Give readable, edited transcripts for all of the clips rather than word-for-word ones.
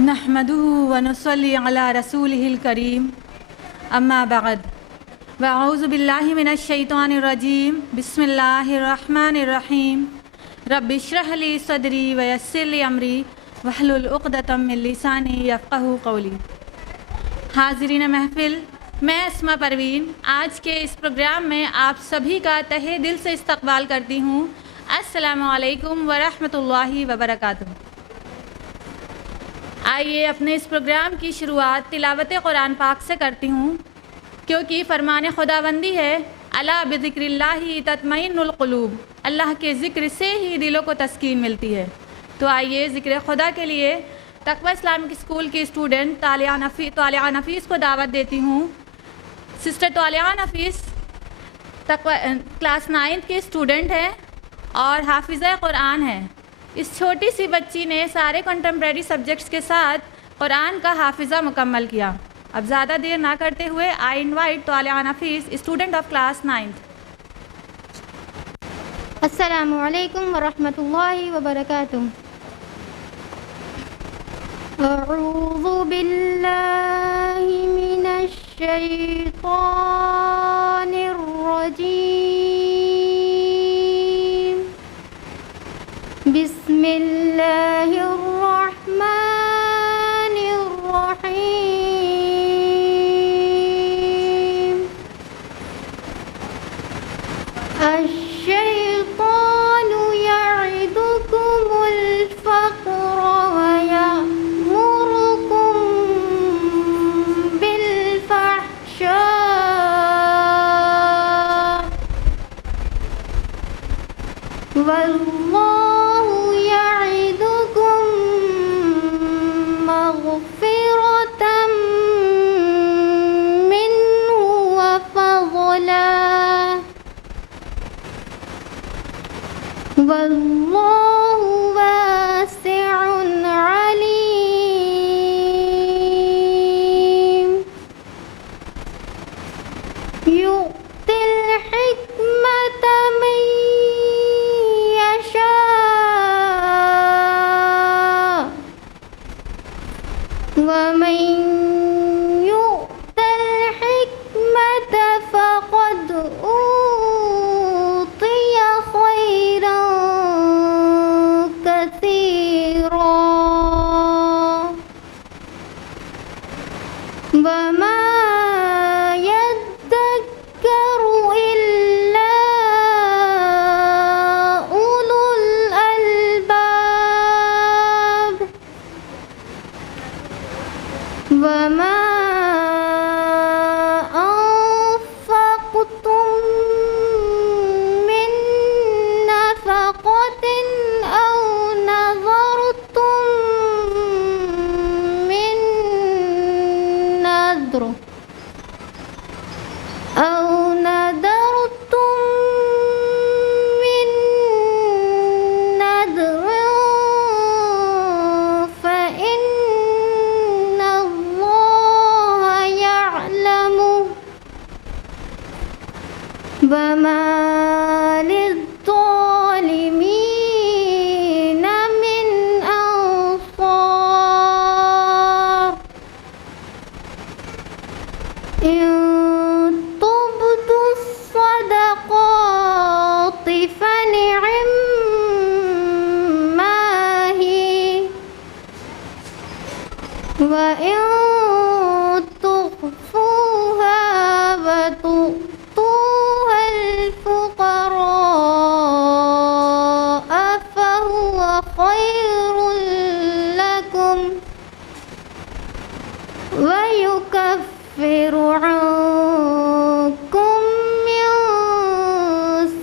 नहमदुहु व नुसल्ली अला रसूलिहिल करीम अम्मा बअद वअऊज़ु बिल्लाहि मिनश शैतानिर रजीम बिस्मिल्लाहिर रहमानिर रहीम रब्बि इश्रह ली सदरी व यस्सिर ली अमरी वहलुल उक़दतम मिन लिसानी यफ़क़हू क़ौली। हाज़रीन महफ़िल, मैं अस्मा परवीन आज के इस प्रोग्राम में आप सभी का तहे दिल से इस्तक़बाल करती हूँ। अस्सलामु अलैकुम व रहमतुल्लाहि व बरकातुहू। आइए अपने इस प्रोग्राम की शुरुआत तिलावत कुरान पाक से करती हूँ, क्योंकि फरमान खुदाबंदी है अला बिज़िक्रिल्लाहि तत्मइन्नुल क़ुलूब, अल्लाह के ज़िक्र से ही दिलों को तस्कीन मिलती है। तो आइए ज़िक्र खुदा के लिए तक़वा इस्लामिक स्कूल की स्टूडेंट तालिया नफ़ीस को दावत देती हूँ। सिस्टर तालिया नफ़ीस क्लास 9 की स्टूडेंट है और हाफिज़ा कुरान है। इस छोटी सी बच्ची ने सारे कंटेम्प्रेरी सब्जेक्ट्स के साथ कुरान का हाफिज़ा मुकम्मल किया। अब ज़्यादा देर ना करते हुए I invite Taliya Nafees, student of class 9। अस्सलामु अलैकुम व रहमतुल्लाहि व बरकातुहू। अऊज़ु बिल्लाहि मिनश शैतानिर रजीम। बिस्मिल्लाहिर रहमानिर रहीम। अश्शैतानु यइदुकुमुल फ़क़्र व यअमुरुकुम बिल फ़हशा वल्लाहु यइदुकुम मग़फ़िरतम मिन्हु व फ़ज़ला वल्लाहु वासिउन अलीम। यु'तिल हिकमत मन यशा व मन यु'तल हिकमत फ़क़द ऊतिय खैरन कसीरा वमा यद्दक्करु इल्ला उलुल अलबाब वमा अनफ़क़्तुम मिन नफ़क़तिन औ नज़रतुम मिन नज़र औ नज़रतुम मिन नज़रिन फ़इन्नल्लाह यअलमु वमा लिज़्ज़ालिमीन मिन अंसार। इन तुब्दुस सदक़ाति फनिअम्मा ही व इन तुख़्फ़ूहा व तु'तूहल फ़ुक़राअ फ़हुव ख़ैरुल लकुम व युकफ़्फ़िरु अन्कुम मिन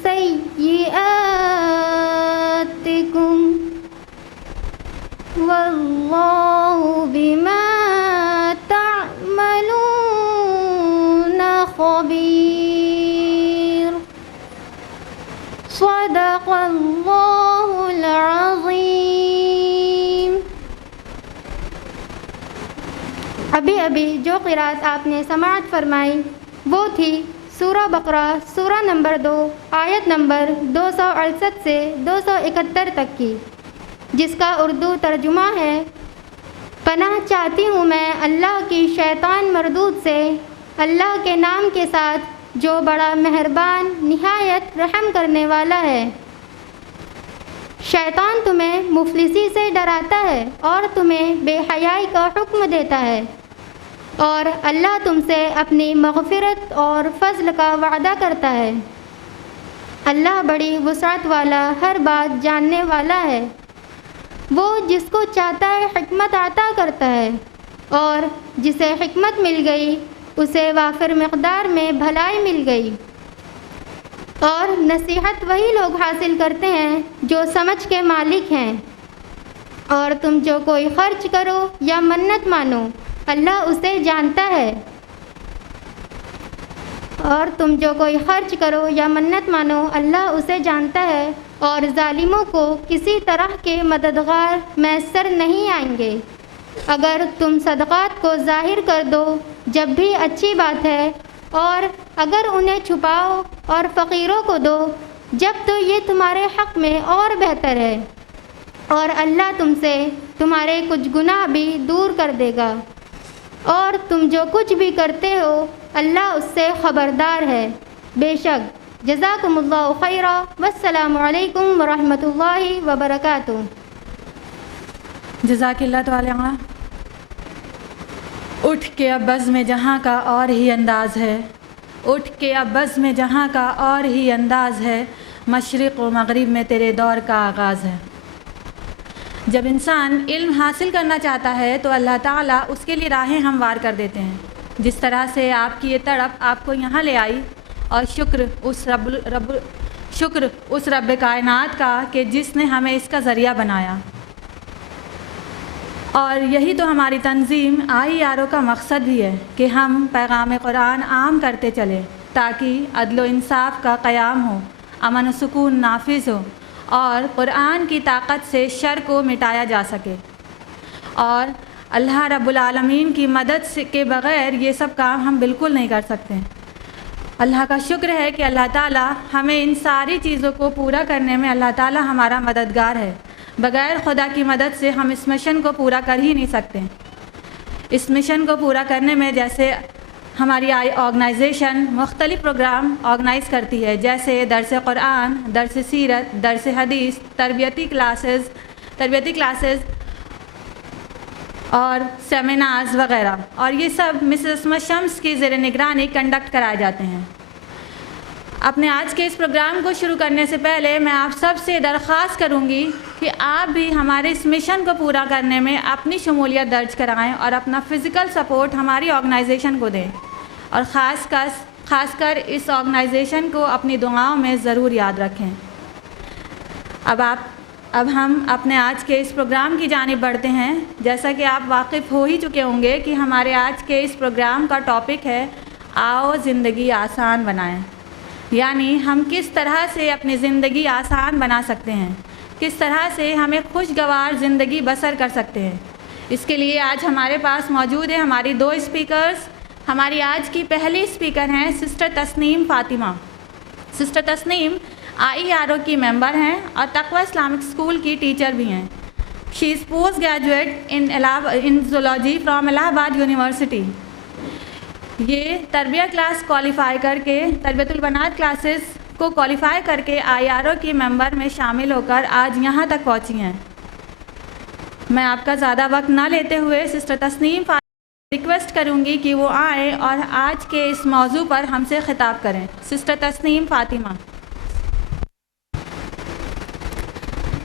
सय्यिआतिकुम वल्लाहु बिमा तअमलून ख़बीर। सदक़ल्लाहुल अज़ीम। अभी अभी जो क़िरात आपने समाअत फरमाई वो थी सूरा बकरा सूरा नंबर 2 आयत नंबर 268 से 271 तक की, जिसका उर्दू तर्जुमा है पनाह चाहती हूँ मैं अल्लाह की शैतान मरदूद से, अल्लाह के नाम के साथ जो बड़ा मेहरबान निहायत रहम करने वाला है। शैतान तुम्हें मुफलिसी से डराता है और तुम्हें बेहयाई का हुक्म देता है, और अल्लाह तुमसे अपनी मग़फ़िरत और फ़ज़ल का वादा करता है। अल्लाह बड़ी वुसअत वाला, हर बात जानने वाला है। वो जिसको चाहता है हिकमत अता करता है, और जिसे हिकमत मिल गई उसे वाफिर मक़दार में भलाई मिल गई। और नसीहत वही लोग हासिल करते हैं जो समझ के मालिक हैं। और तुम जो कोई ख़र्च करो या मन्नत मानो, अल्लाह उसे जानता है। और तुम जो कोई ख़र्च करो या मन्नत मानो, अल्लाह उसे जानता है। और ज़ालिमों को किसी तरह के मददगार मैसर नहीं आएंगे। अगर तुम सदक़ात को ज़ाहिर कर दो जब भी अच्छी बात है, और अगर उन्हें छुपाओ और फ़कीरों को दो जब तो ये तुम्हारे हक़ में और बेहतर है। और अल्लाह तुमसे तुम्हारे कुछ गुनाह भी दूर कर देगा। और तुम जो कुछ भी करते हो अल्लाह उससे ख़बरदार है। बेशक जज़ाकुमुल्लाहु खैरा। वस्सलामु अलैकुम वरहमतुल्लाहि वबरकातुहू। जज़ाकिल्लाह ताला। उठ के अब बज़्म में जहाँ का और ही अंदाज़ है, उठ के अब बज़्म में जहाँ का और ही अंदाज़ है, मशरिक़ व मग़रिब में तेरे दौर का आगाज़ है। जब इंसान इल्म हासिल करना चाहता है तो अल्लाह ताला उसके लिए राहें हमवार कर देते हैं। जिस तरह से आपकी ये तड़प आपको यहाँ ले आई, और शुक्र उस रब कायनात का कि जिसने हमें इसका ज़रिया बनाया। और यही तो हमारी तंज़ीम IERO का मकसद भी है कि हम पैगाम कुरान आम करते चलें, ताकि अदल व इंसाफ का क़याम हो, अमन व सुकून नाफिज हो, और कुरान की ताकत से शर को मिटाया जा सके। और अल्लाह रब्बुल आलमीन की मदद से के बग़ैर ये सब काम हम बिल्कुल नहीं कर सकते। अल्लाह का शुक्र है कि अल्लाह ताला हमें इन सारी चीज़ों को पूरा करने में अल्लाह ताला हमारा मददगार है। बग़ैर खुदा की मदद से हम इस मिशन को पूरा कर ही नहीं सकते। इस मिशन को पूरा करने में जैसे हमारी ऑर्गेनाइजेशन मुख्तलिफ़ प्रोग्राम ऑर्गेनाइज़ करती है, जैसे दर्स कुरान, दर्स सीरत, दर्स हदीस, तरबियती क्लासेस और सेमिनार्स वग़ैरह, और ये सब मिसेस शम्स की ज़ेर निगरानी कंडक्ट कराए जाते हैं। अपने आज के इस प्रोग्राम को शुरू करने से पहले मैं आप सब से दरख्वास्त करूंगी कि आप भी हमारे इस मिशन को पूरा करने में अपनी शमूलियत दर्ज कराएं और अपना फ़िज़िकल सपोर्ट हमारी ऑर्गेनाइजेशन को दें, और ख़ासकर इस ऑर्गेनाइजेशन को अपनी दुआओं में ज़रूर याद रखें। अब हम अपने आज के इस प्रोग्राम की जानिब बढ़ते हैं। जैसा कि आप वाकिफ़ हो ही चुके होंगे कि हमारे आज के इस प्रोग्राम का टॉपिक है आओ ज़िंदगी आसान बनाएं, यानी हम किस तरह से अपनी ज़िंदगी आसान बना सकते हैं, किस तरह से हमें खुशगवार ज़िंदगी बसर कर सकते हैं। इसके लिए आज हमारे पास मौजूद है हमारी 2 स्पीकर्स। हमारी आज की पहली स्पीकर हैं sister Tasneem Fatima. Sister Tasneem IERO की मेंबर हैं और तक़वा इस्लामिक स्कूल की टीचर भी हैं। She is post graduate in zoology from Allahabad university. ये तरबिया क्लास क्वालिफ़ाई करके, तरबियतुल बनात क्लासेस को क्वालिफ़ाई करके IERO की मेंबर में शामिल होकर आज यहाँ तक पहुँची हैं। मैं आपका ज़्यादा वक्त ना लेते हुए सिस्टर तस्नीम रिक्वेस्ट करूँगी कि वो आए और आज के इस मौजू पर हमसे ख़िताब करें। सिस्टर तस्नीम फ़ातिमा।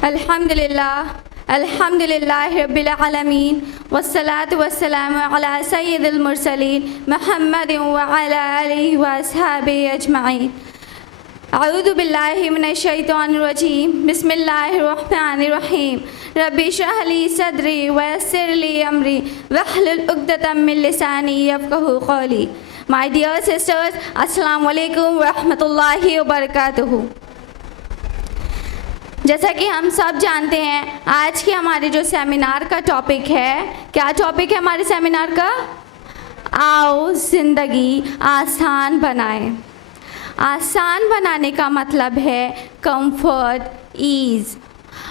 अल्हम्दुलिल्लाह रब्बिल आलमीन वस्सलातु वस्सलामु अला सय्यिदिल मुरसलीन मुहम्मद व अला आलिहि व अस्हाबिहि अजमईन। अऊज़ु बिल्लाहि मिनश शैतानिर रजीम। बिस्मिल्लाहिर रहमानिर रहीम। रब्बि इश्रह ली सदरी व यस्सिर ली अमरी वहलुल उक़दतम मिन लिसानी यफ़क़हू क़ौली। माय डियर सिस्टर्स, अस्सलामु अलैकुम व रहमतुल्लाहि व बरकातुहू। जैसा कि हम सब जानते हैं, आज के हमारे जो सेमिनार का टॉपिक है, क्या टॉपिक है हमारे सेमिनार का? आओ ज़िंदगी आसान बनाएं। आसान बनाने का मतलब है कंफर्ट, ईज़।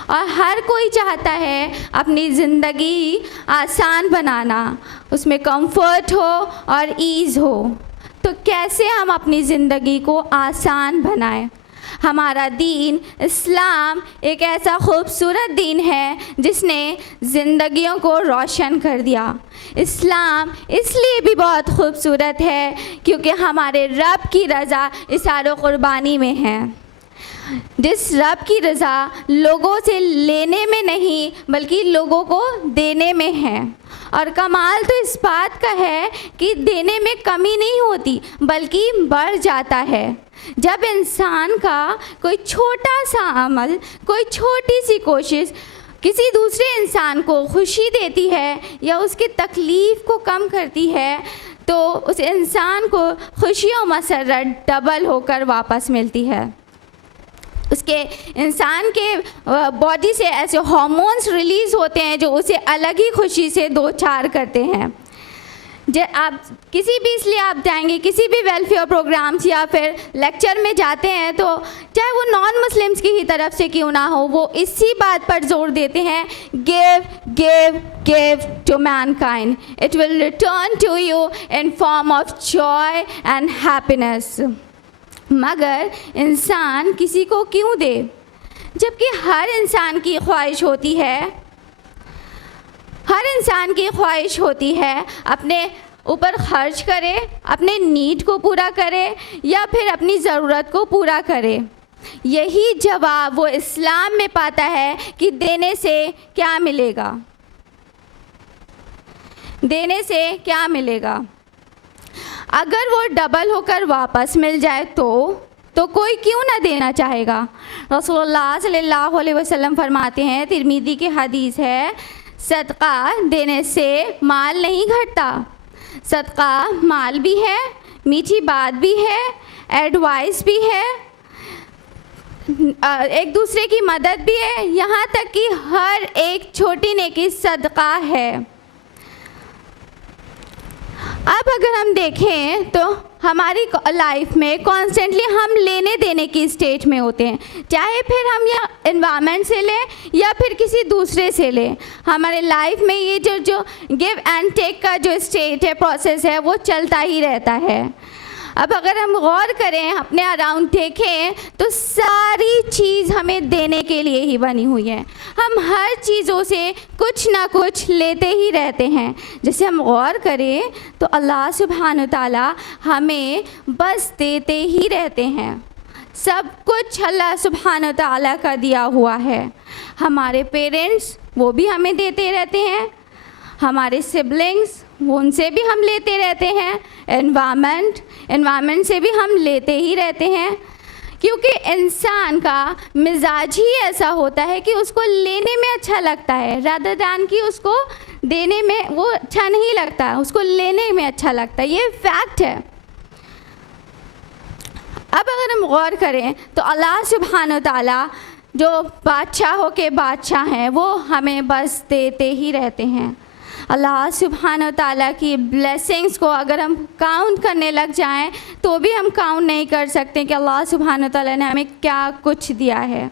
और हर कोई चाहता है अपनी ज़िंदगी आसान बनाना, उसमें कंफर्ट हो और ईज़ हो। तो कैसे हम अपनी ज़िंदगी को आसान बनाएं? हमारा दीन इस्लाम एक ऐसा खूबसूरत दीन है जिसने ज़िंदगियों को रोशन कर दिया। इस्लाम इसलिए भी बहुत खूबसूरत है क्योंकि हमारे रब की रज़ा इसार क़ुरबानी में है। जिस रब की रज़ा लोगों से लेने में नहीं बल्कि लोगों को देने में है। और कमाल तो इस बात का है कि देने में कमी नहीं होती बल्कि बढ़ जाता है। जब इंसान का कोई छोटा सा अमल, कोई छोटी सी कोशिश किसी दूसरे इंसान को खुशी देती है या उसकी तकलीफ़ को कम करती है तो उस इंसान को खुशी और मसरत डबल होकर वापस मिलती है। उसके इंसान के बॉडी से ऐसे हार्मोन्स रिलीज़ होते हैं जो उसे अलग ही खुशी से दो चार करते हैं। आप किसी भी, इसलिए आप जाएंगे किसी भी वेलफेयर प्रोग्राम्स या फिर लेक्चर में जाते हैं तो चाहे वो नॉन मुस्लिम्स की ही तरफ से क्यों ना हो, वो इसी बात पर जोर देते हैं, give give give to mankind, it will return to you in form of joy and happiness. मगर इंसान किसी को क्यों दे, जबकि हर इंसान की ख्वाहिश होती है, हर इंसान की ख्वाहिश होती है अपने ऊपर खर्च करे, अपने नीड को पूरा करे या फिर अपनी ज़रूरत को पूरा करे। यही जवाब वो इस्लाम में पाता है कि देने से क्या मिलेगा, देने से क्या मिलेगा। अगर वो डबल होकर वापस मिल जाए तो कोई क्यों ना देना चाहेगा। रसूलुल्लाह सल्लल्लाहु अलैहि वसल्लम फरमाते हैं, तिरमिज़ी की हदीस है, सदका देने से माल नहीं घटता। सदका माल भी है, मीठी बात भी है, एडवाइस भी है, एक दूसरे की मदद भी है, यहाँ तक कि हर एक छोटी नेकी सदका है। अब अगर हम देखें तो हमारी लाइफ में कॉन्स्टेंटली हम लेने देने की स्टेज में होते हैं, चाहे फिर हम या एनवायरनमेंट से लें या फिर किसी दूसरे से लें। हमारे लाइफ में ये जो गिव एंड टेक का जो स्टेज है, प्रोसेस है, वो चलता ही रहता है। अब अगर हम गौर करें, अपने अराउंड देखें तो सारी चीज़ हमें देने के लिए ही बनी हुई है। हम हर चीज़ों से कुछ ना कुछ लेते ही रहते हैं। जैसे हम गौर करें तो अल्लाह सुब्हान तआला हमें बस देते ही रहते हैं। सब कुछ अल्लाह सुब्हान तआला का दिया हुआ है। हमारे पेरेंट्स वो भी हमें देते रहते हैं, हमारे सिबलिंग्स वो उनसे भी हम लेते रहते हैं, एनवायरनमेंट से भी हम लेते ही रहते हैं, क्योंकि इंसान का मिजाज ही ऐसा होता है कि उसको लेने में अच्छा लगता है रादर दैन कि उसको देने में वो अच्छा नहीं लगता, उसको लेने में अच्छा लगता है। ये फैक्ट है। अब अगर हम गौर करें तो अल्लाह सुब्हान व तआला जो बादशाहों के बादशाह हैं वो हमें बस देते ही रहते हैं। अल्लाह सुब्हान व तआला की ब्लेसिंग्स को अगर हम काउंट करने लग जाएं तो भी हम काउंट नहीं कर सकते कि अल्लाह सुब्हान व तआला ने हमें क्या कुछ दिया है।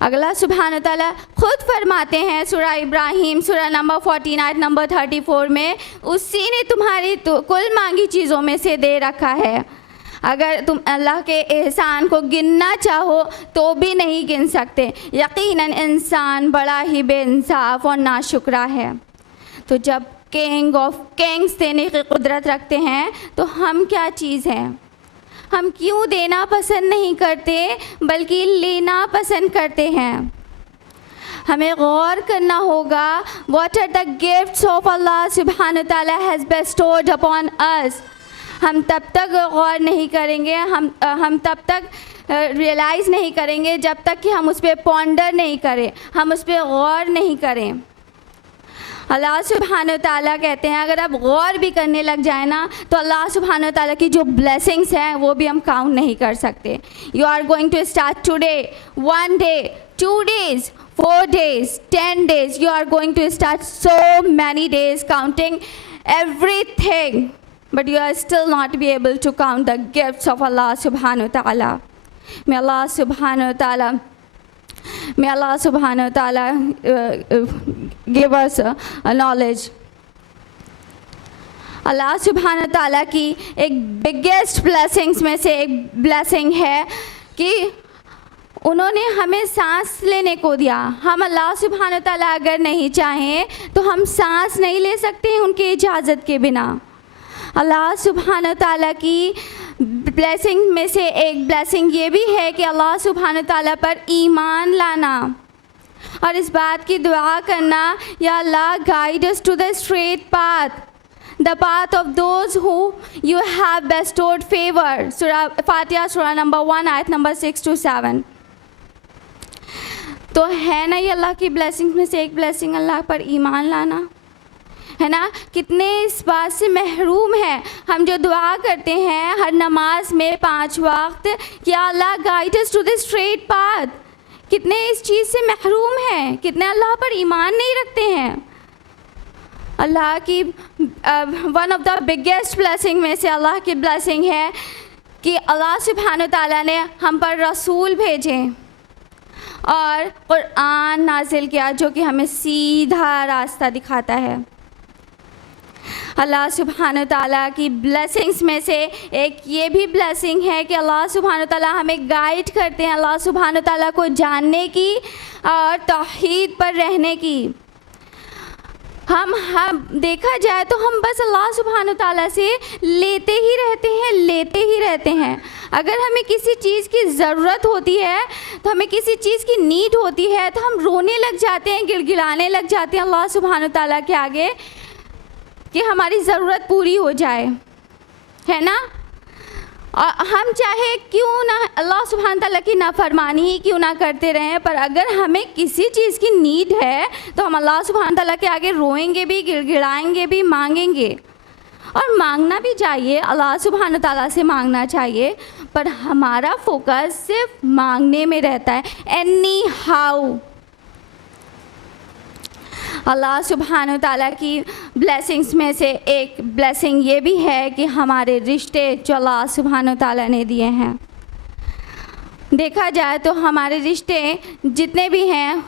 अल्लाह सुब्हान व तआला खुद फरमाते हैं सूरह इब्राहिम सूरह नंबर 14 आयत नंबर 34 में, उसी ने तुम्हारी कुल मांगी चीज़ों में से दे रखा है। अगर तुम अल्लाह के एहसान को गिनना चाहो तो भी नहीं गिन सकते। यकीनन इंसान बड़ा ही बेइंसाफ और नाशुक्रा है। तो जब किंग ऑफ किंग्स देने की कुदरत रखते हैं तो हम क्या चीज़ हैं? हम क्यों देना पसंद नहीं करते बल्कि लेना पसंद करते हैं? हमें गौर करना होगा, what are the gifts of Allah सुब्हान व तआला हैज़ बेस्टोड अपॉन अस। हम तब तक गौर नहीं करेंगे, हम तब तक रियलाइज़ नहीं करेंगे जब तक कि हम उस पर पॉन्डर नहीं करें, हम उस पर गौर नहीं करें। अल्लाह सुब्हान व तआला कहते हैं अगर आप गौर भी करने लग जाए ना तो अल्लाह सुब्हान व तआला की जो ब्लेसिंग्स हैं वो भी हम काउंट नहीं कर सकते। You are going to start today, 1 day, 2 days, 4 days, 10 days. You are going to start so many days counting everything, but you are still not be able to count the gifts of Allah subhanahu wa ta'ala. May Allah subhanahu wa ta'ala May Allah subhanahu wa ta'ala give us knowledge. अल्लाह सुब्हान ताला की एक biggest blessings में से एक blessing है कि उन्होंने हमें सांस लेने को दिया। हम अल्लाह सुब्हान ताला अगर नहीं चाहें तो हम सांस नहीं ले सकते हैं उनकी इजाज़त के बिना। अल्लाह सुब्हान ताला की ब्लेसिंग में से एक ब्लेसिंग ये भी है कि अल्लाह सुब्हान ताला पर ईमान लाना और इस बात की दुआ करना, या Allah guide us to the straight path, the path of those who you have bestowed favor. Surah Fatiha, Surah number 1, ayat number 6 to 7. तो है ना ये अल्लाह की ब्लेसिंग में से एक ब्लेसिंग अल्लाह पर ईमान लाना, है ना। कितने इस बात से महरूम है हम जो दुआ करते हैं हर नमाज में 5 वक्त कि Allah guide us to the straight path, कितने इस चीज़ से महरूम हैं, कितने अल्लाह पर ईमान नहीं रखते हैं। अल्लाह की one of the biggest blessing में से अल्लाह की ब्लेसिंग है कि अल्लाह सुब्हान ताला ने हम पर रसूल भेजे और कुरान नाजिल किया जो कि हमें सीधा रास्ता दिखाता है। अल्लाह सुब्हान ताला की ब्लेसिंग्स में से एक ये भी ब्लेसिंग है कि अल्लाह सुब्हान ताला हमें गाइड करते हैं अल्लाह सुब्हान ताला को जानने की और तौहीद पर रहने की। हम देखा जाए तो हम बस अल्लाह सुब्हान ताला से लेते ही रहते हैं। अगर हमें किसी चीज़ की ज़रूरत होती है तो हमें किसी चीज़ की नीड होती है तो हम रोने लग जाते हैं, गिड़गिड़ाने लग जाते हैं अल्लाह सुब्हान ताला के आगे कि हमारी ज़रूरत पूरी हो जाए, है ना। और हम चाहे क्यों ना अल्लाह सुब्हान ताला की नाफरमानी ही क्यों ना करते रहें, पर अगर हमें किसी चीज़ की नीड है तो हम अल्लाह सुब्हान ताला के आगे रोएंगे भी, गिड़गिड़ाएंगे भी, मांगेंगे। और मांगना भी चाहिए, अल्लाह सुब्हान ताला से मांगना चाहिए, पर हमारा फोकस सिर्फ मांगने में रहता है। एनी हाउ अल्लाह सुब्हान ताला की ब्लेसिंग्स में से एक ब्लेसिंग ये भी है कि हमारे रिश्ते जो अल्लाह सुब्हान ताला ने दिए हैं, देखा जाए तो हमारे रिश्ते जितने भी हैं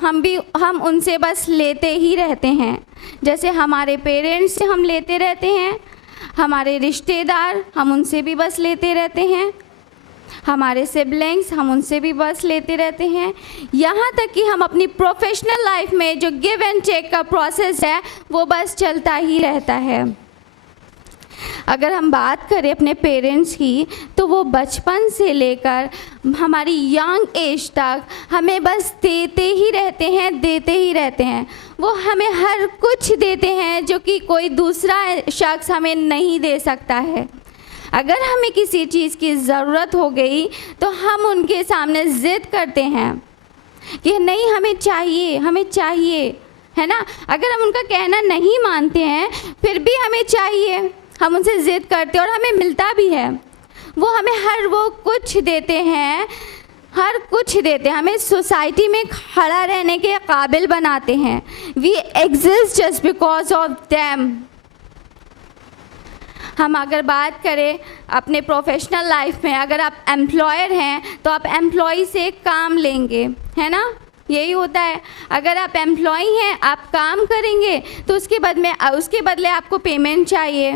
हम उनसे बस लेते ही रहते हैं। जैसे हमारे पेरेंट्स से हम लेते रहते हैं, हमारे रिश्तेदार हम उनसे भी बस लेते रहते हैं, हमारे सिबलिंग्स हम उनसे भी बस लेते रहते हैं, यहाँ तक कि हम अपनी प्रोफेशनल लाइफ में जो गिव एंड टेक का प्रोसेस है वो बस चलता ही रहता है। अगर हम बात करें अपने पेरेंट्स की तो वो बचपन से लेकर हमारी यंग एज तक हमें बस देते ही रहते हैं। वो हमें हर कुछ देते हैं जो कि कोई दूसरा शख्स हमें नहीं दे सकता है। अगर हमें किसी चीज़ की ज़रूरत हो गई तो हम उनके सामने ज़िद करते हैं कि नहीं हमें चाहिए, है ना। अगर हम उनका कहना नहीं मानते हैं फिर भी हमें चाहिए, हम उनसे ज़िद करते हैं और हमें मिलता भी है। वो हमें वो कुछ देते हैं, हमें सोसाइटी में खड़ा रहने के काबिल बनाते हैं। We exist just because of them. हम अगर बात करें अपने प्रोफेशनल लाइफ में, अगर आप एम्प्लॉयर हैं तो आप एम्प्लॉई से काम लेंगे, है ना, यही होता है। अगर आप एम्प्लॉई हैं, आप काम करेंगे तो उसके बदले आपको पेमेंट चाहिए।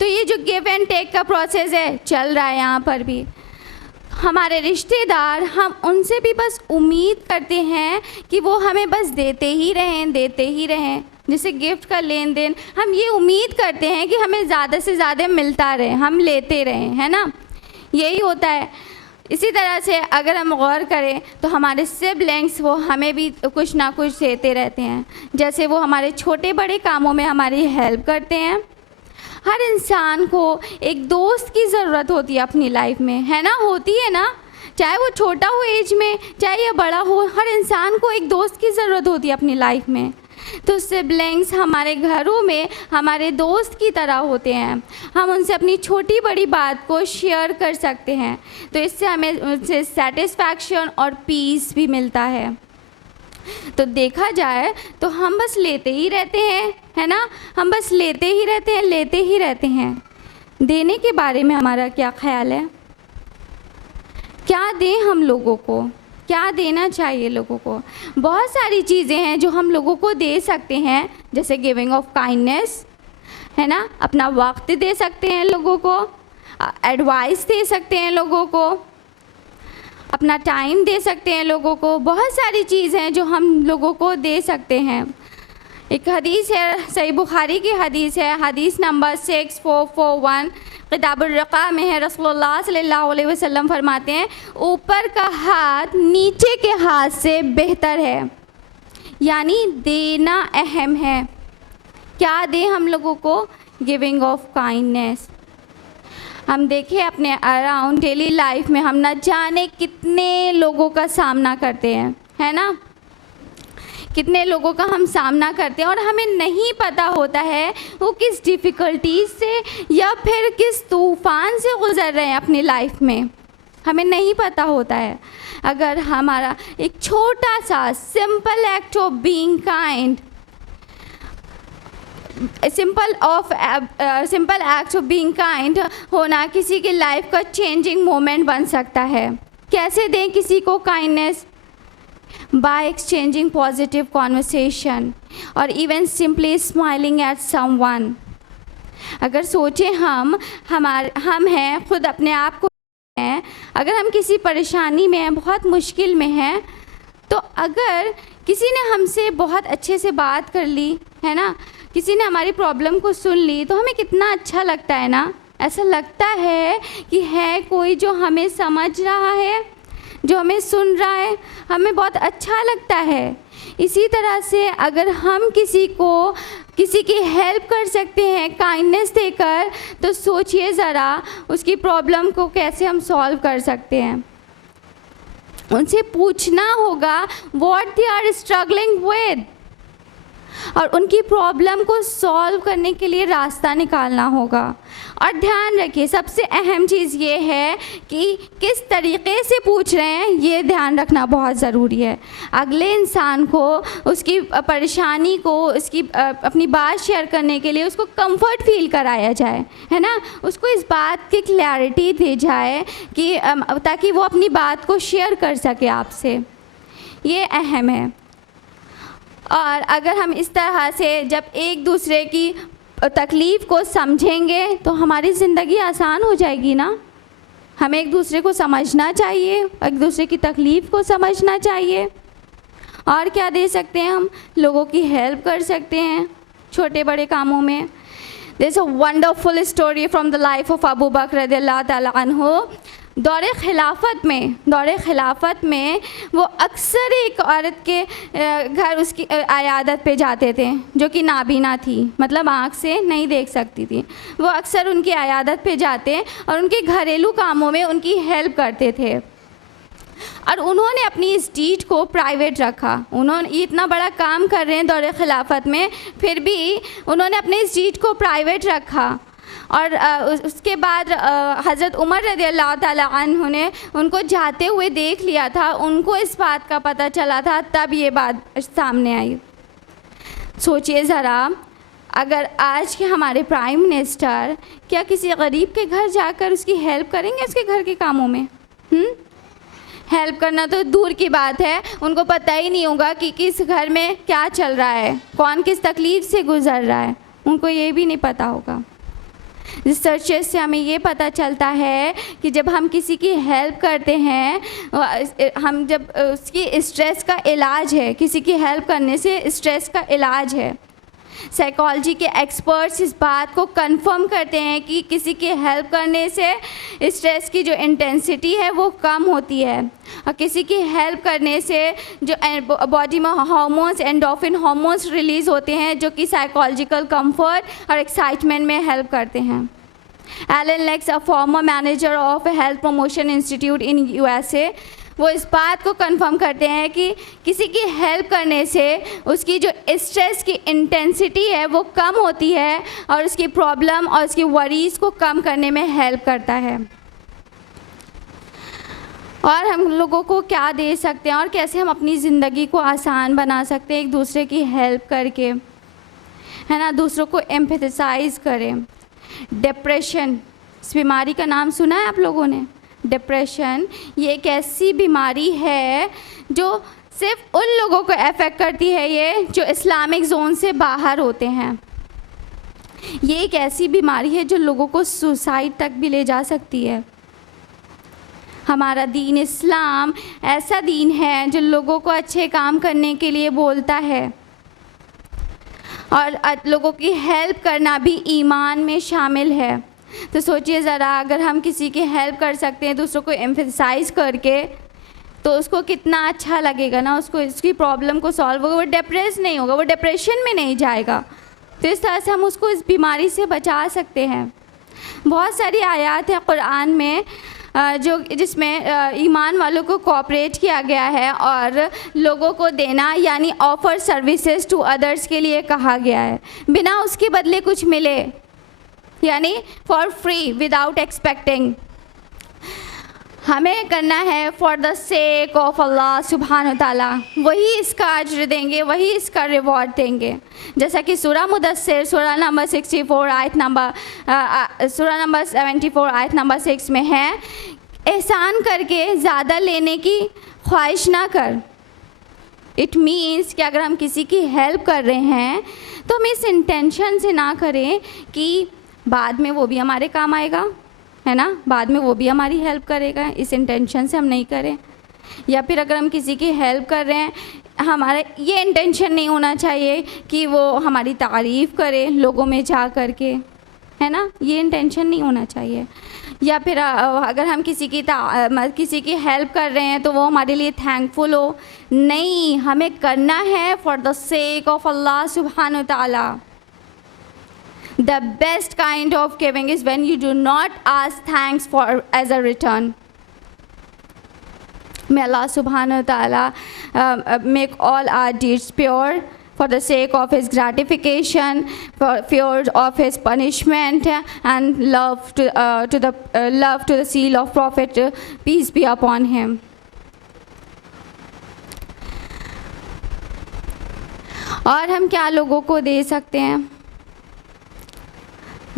तो ये जो गिव एंड टेक का प्रोसेस है चल रहा है यहाँ पर भी। हमारे रिश्तेदार, हम उनसे भी बस उम्मीद करते हैं कि वो हमें बस देते ही रहें। जैसे गिफ्ट का लेन देन, हम ये उम्मीद करते हैं कि हमें ज़्यादा से ज़्यादा मिलता रहे, हम लेते रहें, है ना, यही होता है। इसी तरह से अगर हम गौर करें तो हमारे सिबलिंग्स वो हमें भी कुछ ना कुछ देते रहते हैं। जैसे वो हमारे छोटे बड़े कामों में हमारी हेल्प करते हैं। हर इंसान को एक दोस्त की ज़रूरत होती है अपनी लाइफ में, है ना, होती है ना, चाहे वो छोटा हो एज में चाहे या बड़ा हो, हर इंसान को एक दोस्त की ज़रूरत होती है अपनी लाइफ में। तो सिबलिंग्स हमारे घरों में हमारे दोस्त की तरह होते हैं, हम उनसे अपनी छोटी बड़ी बात को शेयर कर सकते हैं। तो इससे हमें उनसे सेटिस्फैक्शन और पीस भी मिलता है। तो देखा जाए तो हम बस लेते ही रहते हैं, है ना, हम बस लेते ही रहते हैं। देने के बारे में हमारा क्या ख्याल है? क्या दें हम लोगों को? क्या देना चाहिए लोगों को? बहुत सारी चीज़ें हैं जो हम लोगों को दे सकते हैं, जैसे गिविंग ऑफ काइंडनेस, है ना, अपना वक्त दे सकते हैं लोगों को, एडवाइस दे सकते हैं लोगों को, अपना टाइम दे सकते हैं लोगों को। बहुत सारी चीज़ हैं जो हम लोगों को दे सकते हैं। एक हदीस है, सही बुखारी की हदीस है, हदीस नंबर 6441 किताबुर रक़ा में है। रसूलुल्लाह सल्लल्लाहु अलैहि वसल्लम फरमाते हैं, ऊपर का हाथ नीचे के हाथ से बेहतर है, यानी देना अहम है। क्या दें हम लोगों को? Giving of kindness. हम देखें अपने अराउंड डेली लाइफ में हम न जाने कितने लोगों का सामना करते हैं, है ना, कितने लोगों का हम सामना करते हैं और हमें नहीं पता होता है वो किस डिफ़िकल्टीज से या फिर किस तूफ़ान से गुज़र रहे हैं अपनी लाइफ में, हमें नहीं पता होता है। अगर हमारा एक छोटा सा simple act of being kind, simple act of being kind होना किसी की लाइफ का चेंजिंग मोमेंट बन सकता है। कैसे दें किसी को kindness? By exchanging positive conversation और even simply smiling at someone. अगर सोचें हम हैं, खुद अपने आप को हैं, अगर हम किसी परेशानी में हैं, बहुत मुश्किल में हैं, तो अगर किसी ने हमसे बहुत अच्छे से बात कर ली, है ना, किसी ने हमारी प्रॉब्लम को सुन ली, तो हमें कितना अच्छा लगता है ना। ऐसा लगता है कि है कोई जो हमें समझ रहा है, जो हमें सुन रहा है, हमें बहुत अच्छा लगता है। इसी तरह से अगर हम किसी की हेल्प कर सकते हैं काइंडनेस देकर, तो सोचिए ज़रा उसकी प्रॉब्लम को कैसे हम सॉल्व कर सकते हैं। उनसे पूछना होगा what they are struggling with, और उनकी प्रॉब्लम को सॉल्व करने के लिए रास्ता निकालना होगा। और ध्यान रखिए, सबसे अहम चीज़ ये है कि किस तरीक़े से पूछ रहे हैं, ये ध्यान रखना बहुत ज़रूरी है। अगले इंसान को उसकी परेशानी को, उसकी अपनी बात शेयर करने के लिए उसको कंफर्ट फील कराया जाए, है ना, उसको इस बात की क्लैरिटी दी जाए कि ताकि वो अपनी बात को शेयर कर सके आपसे। ये अहम है। और अगर हम इस तरह से जब एक दूसरे की तकलीफ़ को समझेंगे तो हमारी ज़िंदगी आसान हो जाएगी ना। हमें एक दूसरे को समझना चाहिए, एक दूसरे की तकलीफ़ को समझना चाहिए। और क्या दे सकते हैं हम? लोगों की हेल्प कर सकते हैं छोटे बड़े कामों में। There is a wonderful story from the life of Abu Bakr रज़ियल्लाहु ताला अन्हु। दौरे खिलाफत में वो अक्सर एक औरत के घर उसकी अयादत पे जाते थे, जो कि नाबीना थी, मतलब आँख से नहीं देख सकती थी। वो अक्सर उनकी अयादत पे जाते और उनके घरेलू कामों में उनकी हेल्प करते थे। और उन्होंने अपनी इस डीड को प्राइवेट रखा। उन्होंने इतना बड़ा काम कर रहे हैं दौरे खिलाफत में, फिर भी उन्होंने अपने इस डीड को प्राइवेट रखा। और उसके बाद हज़रत उमर रज़ियल्लाहु ताला अन्हु ने उनको जाते हुए देख लिया था, उनको इस बात का पता चला था, तब ये बात सामने आई। सोचिए ज़रा, अगर आज के हमारे प्राइम मिनिस्टर क्या किसी गरीब के घर जाकर उसकी हेल्प करेंगे उसके घर के कामों में? हेल्प करना तो दूर की बात है, उनको पता ही नहीं होगा कि किस घर में क्या चल रहा है, कौन किस तकलीफ़ से गुज़र रहा है, उनको ये भी नहीं पता होगा। रिसर्चेस से हमें ये पता चलता है कि जब हम किसी की हेल्प करते हैं, हम जब उसकी स्ट्रेस का इलाज है, किसी की हेल्प करने से स्ट्रेस का इलाज है। साइकोलॉजी के एक्सपर्ट्स इस बात को कंफर्म करते हैं कि किसी की हेल्प करने से स्ट्रेस की जो इंटेंसिटी है वो कम होती है, और किसी की हेल्प करने से जो बॉडी में हार्मोन्स, एंडोर्फिन हार्मोन्स रिलीज़ होते हैं, जो कि साइकोलॉजिकल कंफर्ट और एक्साइटमेंट में हेल्प करते हैं। Allen Lex, a former manager of health promotion institute in USA, वो इस बात को कंफर्म करते हैं कि किसी की हेल्प करने से उसकी जो स्ट्रेस की इंटेंसिटी है वो कम होती है और उसकी प्रॉब्लम और उसकी वरीज़ को कम करने में हेल्प करता है। और हम लोगों को क्या दे सकते हैं और कैसे हम अपनी ज़िंदगी को आसान बना सकते हैं एक दूसरे की हेल्प करके, है ना, दूसरों को एम्पैथाइज़ करें। डिप्रेशन, इस बीमारी का नाम सुना है आप लोगों ने? डिप्रेशन ये एक ऐसी बीमारी है जो सिर्फ उन लोगों को अफेक्ट करती है ये जो इस्लामिक जोन से बाहर होते हैं। ये एक ऐसी बीमारी है जो लोगों को सुसाइड तक भी ले जा सकती है। हमारा दीन इस्लाम ऐसा दीन है जो लोगों को अच्छे काम करने के लिए बोलता है और लोगों की हेल्प करना भी ईमान में शामिल है। तो सोचिए ज़रा, अगर हम किसी की हेल्प कर सकते हैं दूसरों को एम्फसाइज करके, तो उसको कितना अच्छा लगेगा ना, उसको इसकी प्रॉब्लम को सॉल्व होगा, वो डिप्रेस नहीं होगा, वो डिप्रेशन में नहीं जाएगा। तो इस तरह से हम उसको इस बीमारी से बचा सकते हैं। बहुत सारी आयत है कुरान में जिसमें ईमान वालों को कोऑपरेट किया गया है और लोगों को देना यानी ऑफ़र सर्विसेज टू अदर्स के लिए कहा गया है, बिना उसके बदले कुछ मिले, यानी फॉर फ्री विदाउट एक्सपेक्टिंग। हमें करना है for the sake of Allah सुब्हान व तआला, वही इसका अज्र देंगे, वही इसका रिवॉर्ड देंगे। जैसा कि सूरह मुदस्सिर सूरह नंबर 74 आयत नंबर सूरह नंबर 74 आयत नंबर 6 में है, एहसान करके ज़्यादा लेने की ख्वाहिश ना कर। इट मीन्स कि अगर हम किसी की हेल्प कर रहे हैं तो हम इस इंटेंशन से ना करें कि बाद में वो भी हमारे काम आएगा, है ना, बाद में वो भी हमारी हेल्प करेगा, इस इंटेंशन से हम नहीं करें। या फिर अगर हम किसी की हेल्प कर रहे हैं, हमारा ये इंटेंशन नहीं होना चाहिए कि वो हमारी तारीफ़ करे लोगों में जा कर के, है ना, ये इंटेंशन नहीं होना चाहिए। या फिर अगर हम किसी की हेल्प कर रहे हैं तो वो हमारे लिए थैंकफुल हो, नहीं, हमें करना है for the sake of Allah सुब्हान व तआला। The best kind of giving is when you do not ask thanks for as a return. May Allah subhanahu wa ta'ala make all our deeds pure for the sake of His gratification, for fear of His punishment, and love to the seal of Prophet, peace be upon him. और हम क्या लोगों को दे सकते हैं?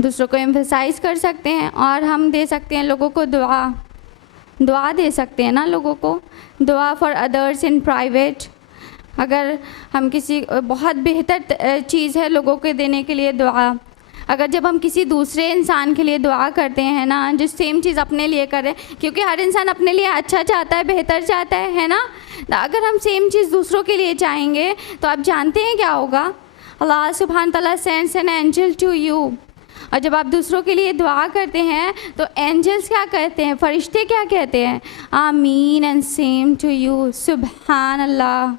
दूसरों को emphasise कर सकते हैं और हम दे सकते हैं लोगों को दुआ दे सकते हैं ना, लोगों को दुआ फॉर अदर्स इन प्राइवेट। अगर हम किसी बहुत बेहतर चीज़ है लोगों को देने के लिए दुआ। अगर जब हम किसी दूसरे इंसान के लिए दुआ करते हैं ना, जो सेम चीज़ अपने लिए कर रहे हैं, क्योंकि हर इंसान अपने लिए अच्छा चाहता है, बेहतर चाहता है ना, तो अगर हम सेम चीज़ दूसरों के लिए चाहेंगे तो आप जानते हैं क्या होगा? अल्लाह सुब्हान तआला sends an angel to you. और जब आप दूसरों के लिए दुआ करते हैं तो एंजल्स क्या कहते हैं, फरिश्ते क्या कहते हैं? आमीन एंड सेम टू यू। सुब्हान अल्लाह,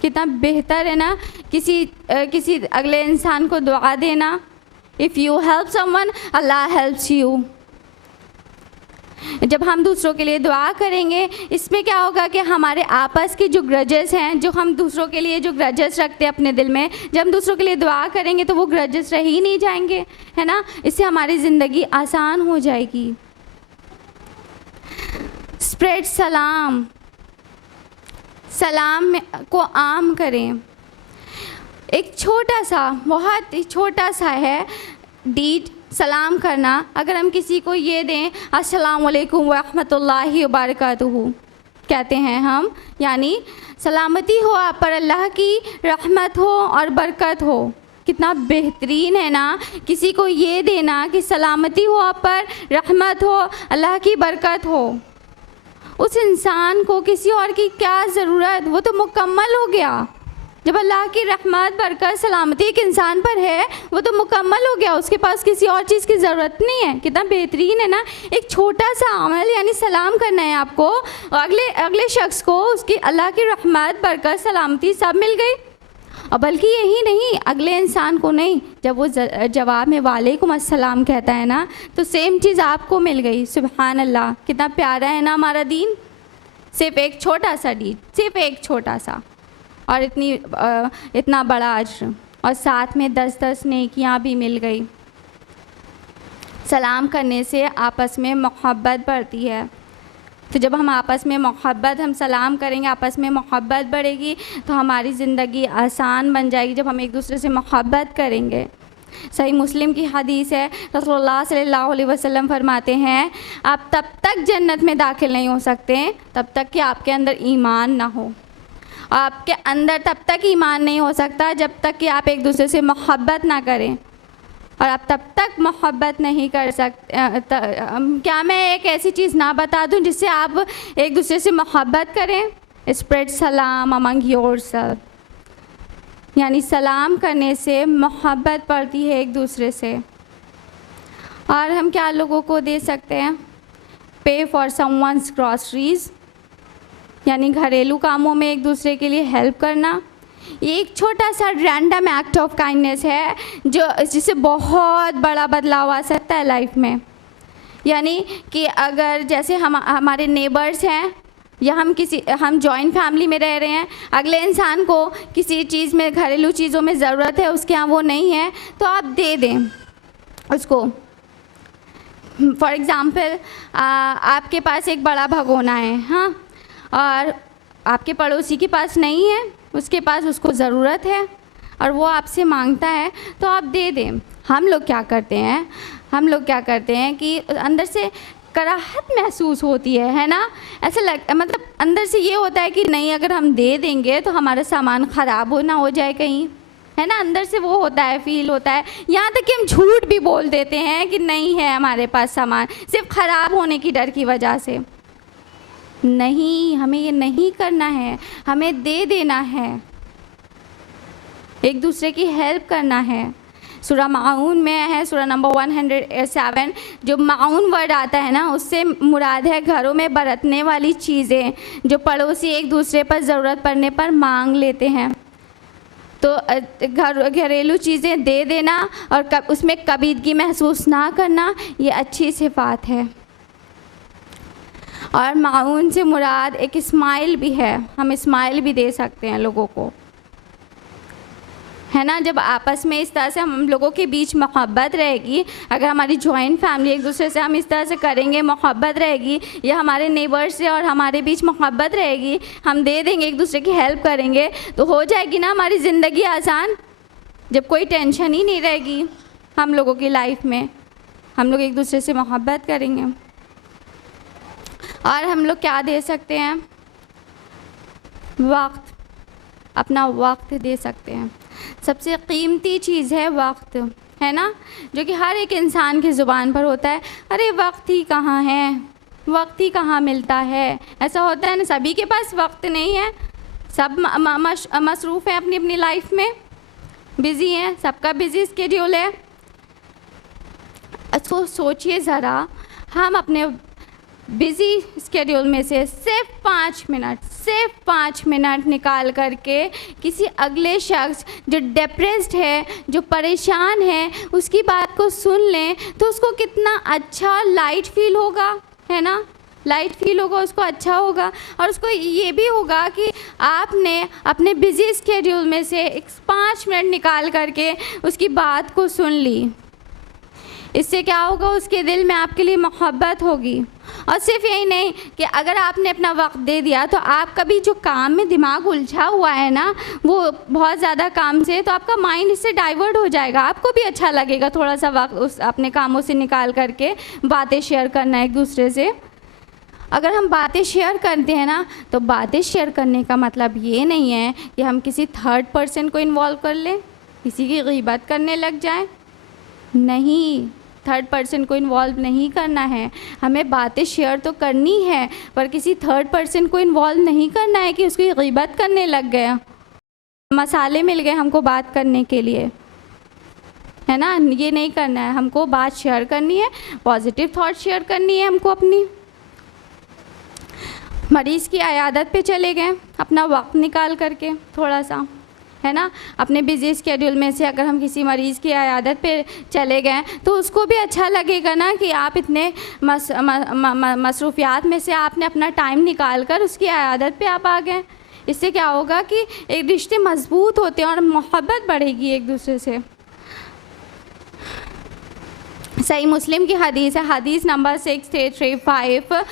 कितना बेहतर है ना किसी अगले इंसान को दुआ देना। If you help someone Allah helps you. जब हम दूसरों के लिए दुआ करेंगे, इसमें क्या होगा कि हमारे आपस के जो ग्रजेस हैं, जो हम दूसरों के लिए जो ग्रजेस रखते हैं अपने दिल में, जब हम दूसरों के लिए दुआ करेंगे तो वो ग्रजेस रह ही नहीं जाएंगे, है ना। इससे हमारी ज़िंदगी आसान हो जाएगी। स्प्रेड सलाम, सलाम को आम करें। एक छोटा सा, बहुत ही छोटा सा है डीड, सलाम करना। अगर हम किसी को ये दें, अस्सलाम वालेकुम व रहमतुल्लाहि व बरकातुहू कहते हैं हम, यानी सलामती हो आप पर, अल्लाह की रहमत हो और बरकत हो। कितना बेहतरीन है ना किसी को ये देना कि सलामती हो आप पर, रहमत हो, अल्लाह की बरकत हो। उस इंसान को किसी और की क्या ज़रूरत, वो तो मुकम्मल हो गया। जब अल्लाह की रहमत, बरकत, सलामती एक इंसान पर है, वो तो मुकम्मल हो गया, उसके पास किसी और चीज़ की ज़रूरत नहीं है। कितना बेहतरीन है ना। एक छोटा सा अमल यानी सलाम करना है आपको, अगले शख्स को उसकी अल्लाह की रहमत, बरकत, सलामती सब मिल गई। और बल्कि यही नहीं, अगले इंसान को नहीं, जब वो जवाब में वालेकुम अस्सलाम कहता है ना, तो सेम चीज़ आपको मिल गई। सुभान अल्लाह, कितना प्यारा है ना हमारा दीन। सिर्फ एक छोटा सा डीड, सिर्फ एक छोटा सा, और इतना बड़ा अज्र, और साथ में 10-10 नेकियां भी मिल गई। सलाम करने से आपस में मोहब्बत बढ़ती है। तो जब हम आपस में मोहब्बत, हम सलाम करेंगे, आपस में मोहब्बत बढ़ेगी तो हमारी ज़िंदगी आसान बन जाएगी। जब हम एक दूसरे से मोहब्बत करेंगे, सही मुस्लिम की हदीस है, रसूलुल्लाह सल्लल्लाहु अलैहि वसल्लम फरमाते हैं आप तब तक जन्नत में दाखिल नहीं हो सकते तब तक कि आपके अंदर ईमान ना हो। आपके अंदर तब तक ईमान नहीं हो सकता जब तक कि आप एक दूसरे से मोहब्बत ना करें, और आप तब तक मोहब्बत नहीं कर सकते। क्या मैं एक ऐसी चीज़ ना बता दूं जिससे आप एक दूसरे से मोहब्बत करें? स्प्रेड सलाम अमंग योरसेल्फ, यानी सलाम करने से मोहब्बत बढ़ती है एक दूसरे से। और हम क्या लोगों को दे सकते हैं? पे फॉर समवन्स ग्रॉसरीज़, यानी घरेलू कामों में एक दूसरे के लिए हेल्प करना। ये एक छोटा सा रैंडम एक्ट ऑफ काइंडनेस है जो जिससे बहुत बड़ा बदलाव आ सकता है लाइफ में। यानी कि अगर जैसे हमारे नेबर्स हैं या हम जॉइंट फैमिली में रह रहे हैं, अगले इंसान को किसी चीज़ में, घरेलू चीज़ों में ज़रूरत है, उसके यहाँ वो नहीं है, तो आप दे दें उसको। फॉर एग्ज़ाम्पल आपके पास एक बड़ा भगोना है, हाँ, और आपके पड़ोसी के पास नहीं है, उसके पास उसको ज़रूरत है और वो आपसे मांगता है, तो आप दे दें। हम लोग क्या करते हैं कि अंदर से कराहत महसूस होती है ना, ऐसा मतलब अंदर से ये होता है कि नहीं, अगर हम दे देंगे तो हमारा सामान ख़राब ना हो जाए कहीं, है ना, अंदर से वो होता है, फील होता है। यहाँ तक कि हम झूठ भी बोल देते हैं कि नहीं है हमारे पास सामान, सिर्फ ख़राब होने की डर की वजह से। नहीं, हमें ये नहीं करना है, हमें दे देना है, एक दूसरे की हेल्प करना है। सूरह माऊन में है, सूरह नंबर 107, जो माऊन वर्ड आता है ना, उससे मुराद है घरों में बरतने वाली चीज़ें जो पड़ोसी एक दूसरे पर ज़रूरत पड़ने पर मांग लेते हैं। तो घरेलू चीज़ें दे देना और उसमें कबीदगी महसूस ना करना, ये अच्छी सिफात है। और माऊन से मुराद एक स्माइल भी है, हम स्माइल भी दे सकते हैं लोगों को, है ना। जब आपस में इस तरह से हम लोगों के बीच मोहब्बत रहेगी, अगर हमारी जॉइंट फैमिली एक दूसरे से हम इस तरह से करेंगे, मोहब्बत रहेगी, या हमारे नेबर से और हमारे बीच मोहब्बत रहेगी, हम दे देंगे, एक दूसरे की हेल्प करेंगे, तो हो जाएगी ना हमारी ज़िंदगी आसान। जब कोई टेंशन ही नहीं रहेगी हम लोगों की लाइफ में, हम लोग एक दूसरे से मोहब्बत करेंगे। और हम लोग क्या दे सकते हैं? वक्त, अपना वक्त दे सकते हैं। सबसे कीमती चीज़ है वक्त, है ना, जो कि हर एक इंसान की ज़ुबान पर होता है। अरे वक्त ही कहाँ है, वक्त ही कहाँ मिलता है, ऐसा होता है ना। सभी के पास वक्त नहीं है, सब मसरूफ़ हैं अपनी अपनी लाइफ में, बिज़ी हैं, सबका बिज़ी स्केड्यूल है। तो सोचिए ज़रा, हम अपने बिज़ी स्केड्यूल में से सिर्फ 5 मिनट निकाल करके किसी अगले शख्स जो डिप्रेस्ड है, जो परेशान है, उसकी बात को सुन लें, तो उसको कितना अच्छा लाइट फील होगा, है ना, लाइट फील होगा, उसको अच्छा होगा। और उसको ये भी होगा कि आपने अपने बिज़ी स्केड्यूल में से 5 मिनट निकाल करके उसकी बात को सुन ली। इससे क्या होगा? उसके दिल में आपके लिए मोहब्बत होगी। और सिर्फ यही नहीं कि अगर आपने अपना वक्त दे दिया तो आप कभी जो काम में दिमाग उलझा हुआ है ना, वो बहुत ज़्यादा काम से, तो आपका माइंड इससे डाइवर्ट हो जाएगा, आपको भी अच्छा लगेगा थोड़ा सा वक्त उस अपने कामों से निकाल करके बातें शेयर करना एक दूसरे से। अगर हम बातें शेयर करते हैं ना, तो बातें शेयर करने का मतलब ये नहीं है कि हम किसी थर्ड पर्सन को इन्वॉल्व कर लें, किसी की गीबत करने लग जाएं। नहीं, थर्ड पर्सन को इन्वॉल्व नहीं करना है। हमें बातें शेयर तो करनी है, पर किसी थर्ड पर्सन को इन्वॉल्व नहीं करना है कि उसकी गीबत करने लग गया, मसाले मिल गए हमको बात करने के लिए, है ना। ये नहीं करना है, हमको बात शेयर करनी है, पॉजिटिव थॉट शेयर करनी है हमको अपनी। मरीज़ की अयादत पे चले गए अपना वक्त निकाल करके थोड़ा सा, है ना, अपने बिज़ी स्केड्यूल में से अगर हम किसी मरीज़ की अयादत पे चले गए तो उसको भी अच्छा लगेगा ना कि आप इतने मसरूफियात में से आपने अपना टाइम निकाल कर उसकी अयादत पे आप आ गए। इससे क्या होगा कि एक रिश्ते मजबूत होते हैं और मोहब्बत बढ़ेगी एक दूसरे से। सही मुस्लिम की हदीस है, हदीस नंबर 6835,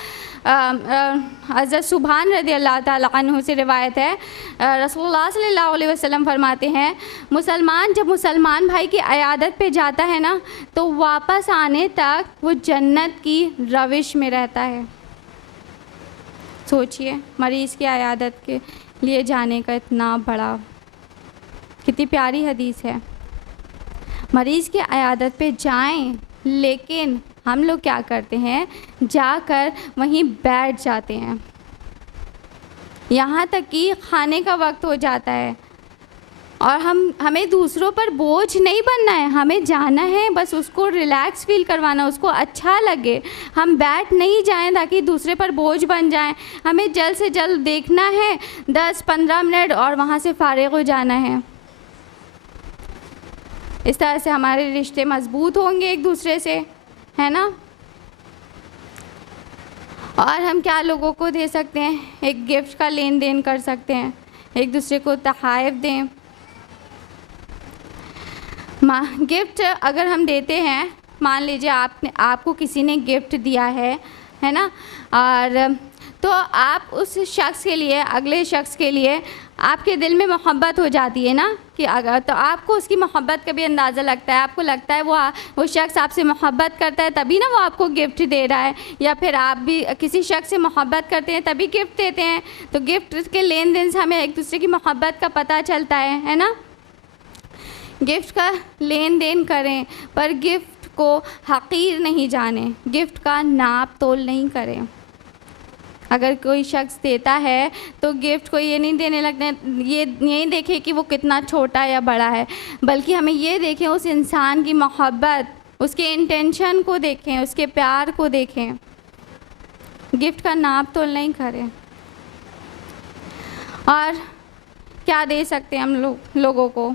हज़रत सुभान रज़ी अल्लाह ताला अन्हु से रिवायत है, रसूलुल्लाह सल्लल्लाहु अलैहि वसल्लम फरमाते हैं, मुसलमान जब मुसलमान भाई की अयादत पे जाता है ना, तो वापस आने तक वो जन्नत की रविश में रहता है। सोचिए, मरीज़ की अयादत के लिए जाने का इतना बड़ा, कितनी प्यारी हदीस है। मरीज़ की अयादत पे जाएं, लेकिन हम लोग क्या करते हैं, जाकर वहीं बैठ जाते हैं। यहाँ तक कि खाने का वक्त हो जाता है और हमें दूसरों पर बोझ नहीं बनना है, हमें जाना है, बस उसको रिलैक्स फील करवाना, उसको अच्छा लगे। हम बैठ नहीं जाएं ताकि दूसरे पर बोझ बन जाएं। हमें जल्द से जल्द देखना है, 10-15 मिनट और वहाँ से फारिग हो जाना है। इस तरह से हमारे रिश्ते मज़बूत होंगे एक दूसरे से, है ना। और हम क्या लोगों को दे सकते हैं, एक गिफ्ट का लेन देन कर सकते हैं, एक दूसरे को तोहफ़े दें। गिफ्ट अगर हम देते हैं, मान लीजिए आपको किसी ने गिफ्ट दिया है ना, और तो आप उस शख्स के लिए, अगले शख्स के लिए आपके दिल में मोहब्बत हो जाती है ना, कि अगर तो आपको उसकी मोहब्बत का भी अंदाज़ा लगता है, आपको लगता है वो शख्स आपसे मोहब्बत करता है तभी ना वो आपको गिफ्ट दे रहा है, या फिर आप भी किसी शख्स से मोहब्बत करते हैं तभी गिफ्ट देते हैं। तो गिफ्ट के लेन देन से हमें एक दूसरे की मोहब्बत का पता चलता है ना। गिफ्ट का लेन देन करें, पर गिफ्ट को हक़ीर नहीं जाने, गिफ्ट का नाप तोल नहीं करें। अगर कोई शख्स देता है तो गिफ्ट को ये नहीं देने लगते, ये नहीं देखें कि वो कितना छोटा या बड़ा है, बल्कि हमें ये देखें उस इंसान की मोहब्बत, उसके इंटेंशन को देखें, उसके प्यार को देखें। गिफ्ट का नाप तोल नहीं करें। और क्या दे सकते हैं हम लोगों को,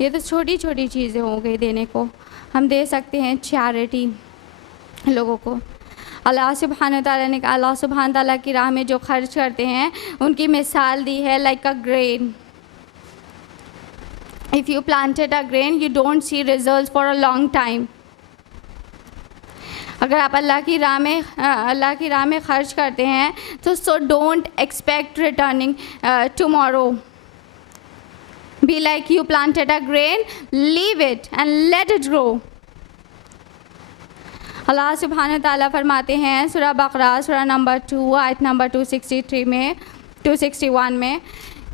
ये तो छोटी छोटी चीज़ें हो गई देने को। हम दे सकते हैं चैरिटी लोगों को। अल्लाह सुब्हान ताला ने, अल्लाह सुब्हान ताला की राह में जो खर्च करते हैं उनकी मिसाल दी है like a grain. If you planted a grain you don't see result for a long time. अगर आप अल्लाह की राह में खर्च करते हैं तो so don't expect returning tomorrow. Be like you planted a grain, leave it and let it grow. अल्लाह सुब्हान ताला फरमाते हैं सूरह बकरा सूरह नंबर 2 आयत नंबर 261 में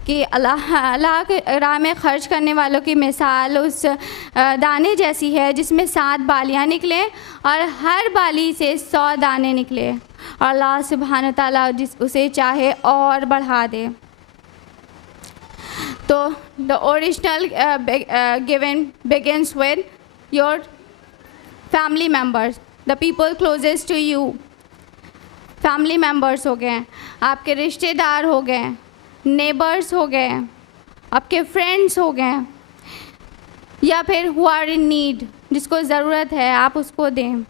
कि अल्लाह के राह में ख़र्च करने वालों की मिसाल उस दाने जैसी है जिसमें 7 बालियाँ निकलें और हर बाली से 100 दाने निकले, और अल्लाह सुब्हान ताला उसे चाहे और बढ़ा दे। तो the original given begins with your family members, the people closest to you. Family members हो गए, आपके रिश्तेदार हो गए, नेबर्स हो गए, आपके फ्रेंड्स हो गए, या फिर हु आर इन नीड, जिसको ज़रूरत है आप उसको दें।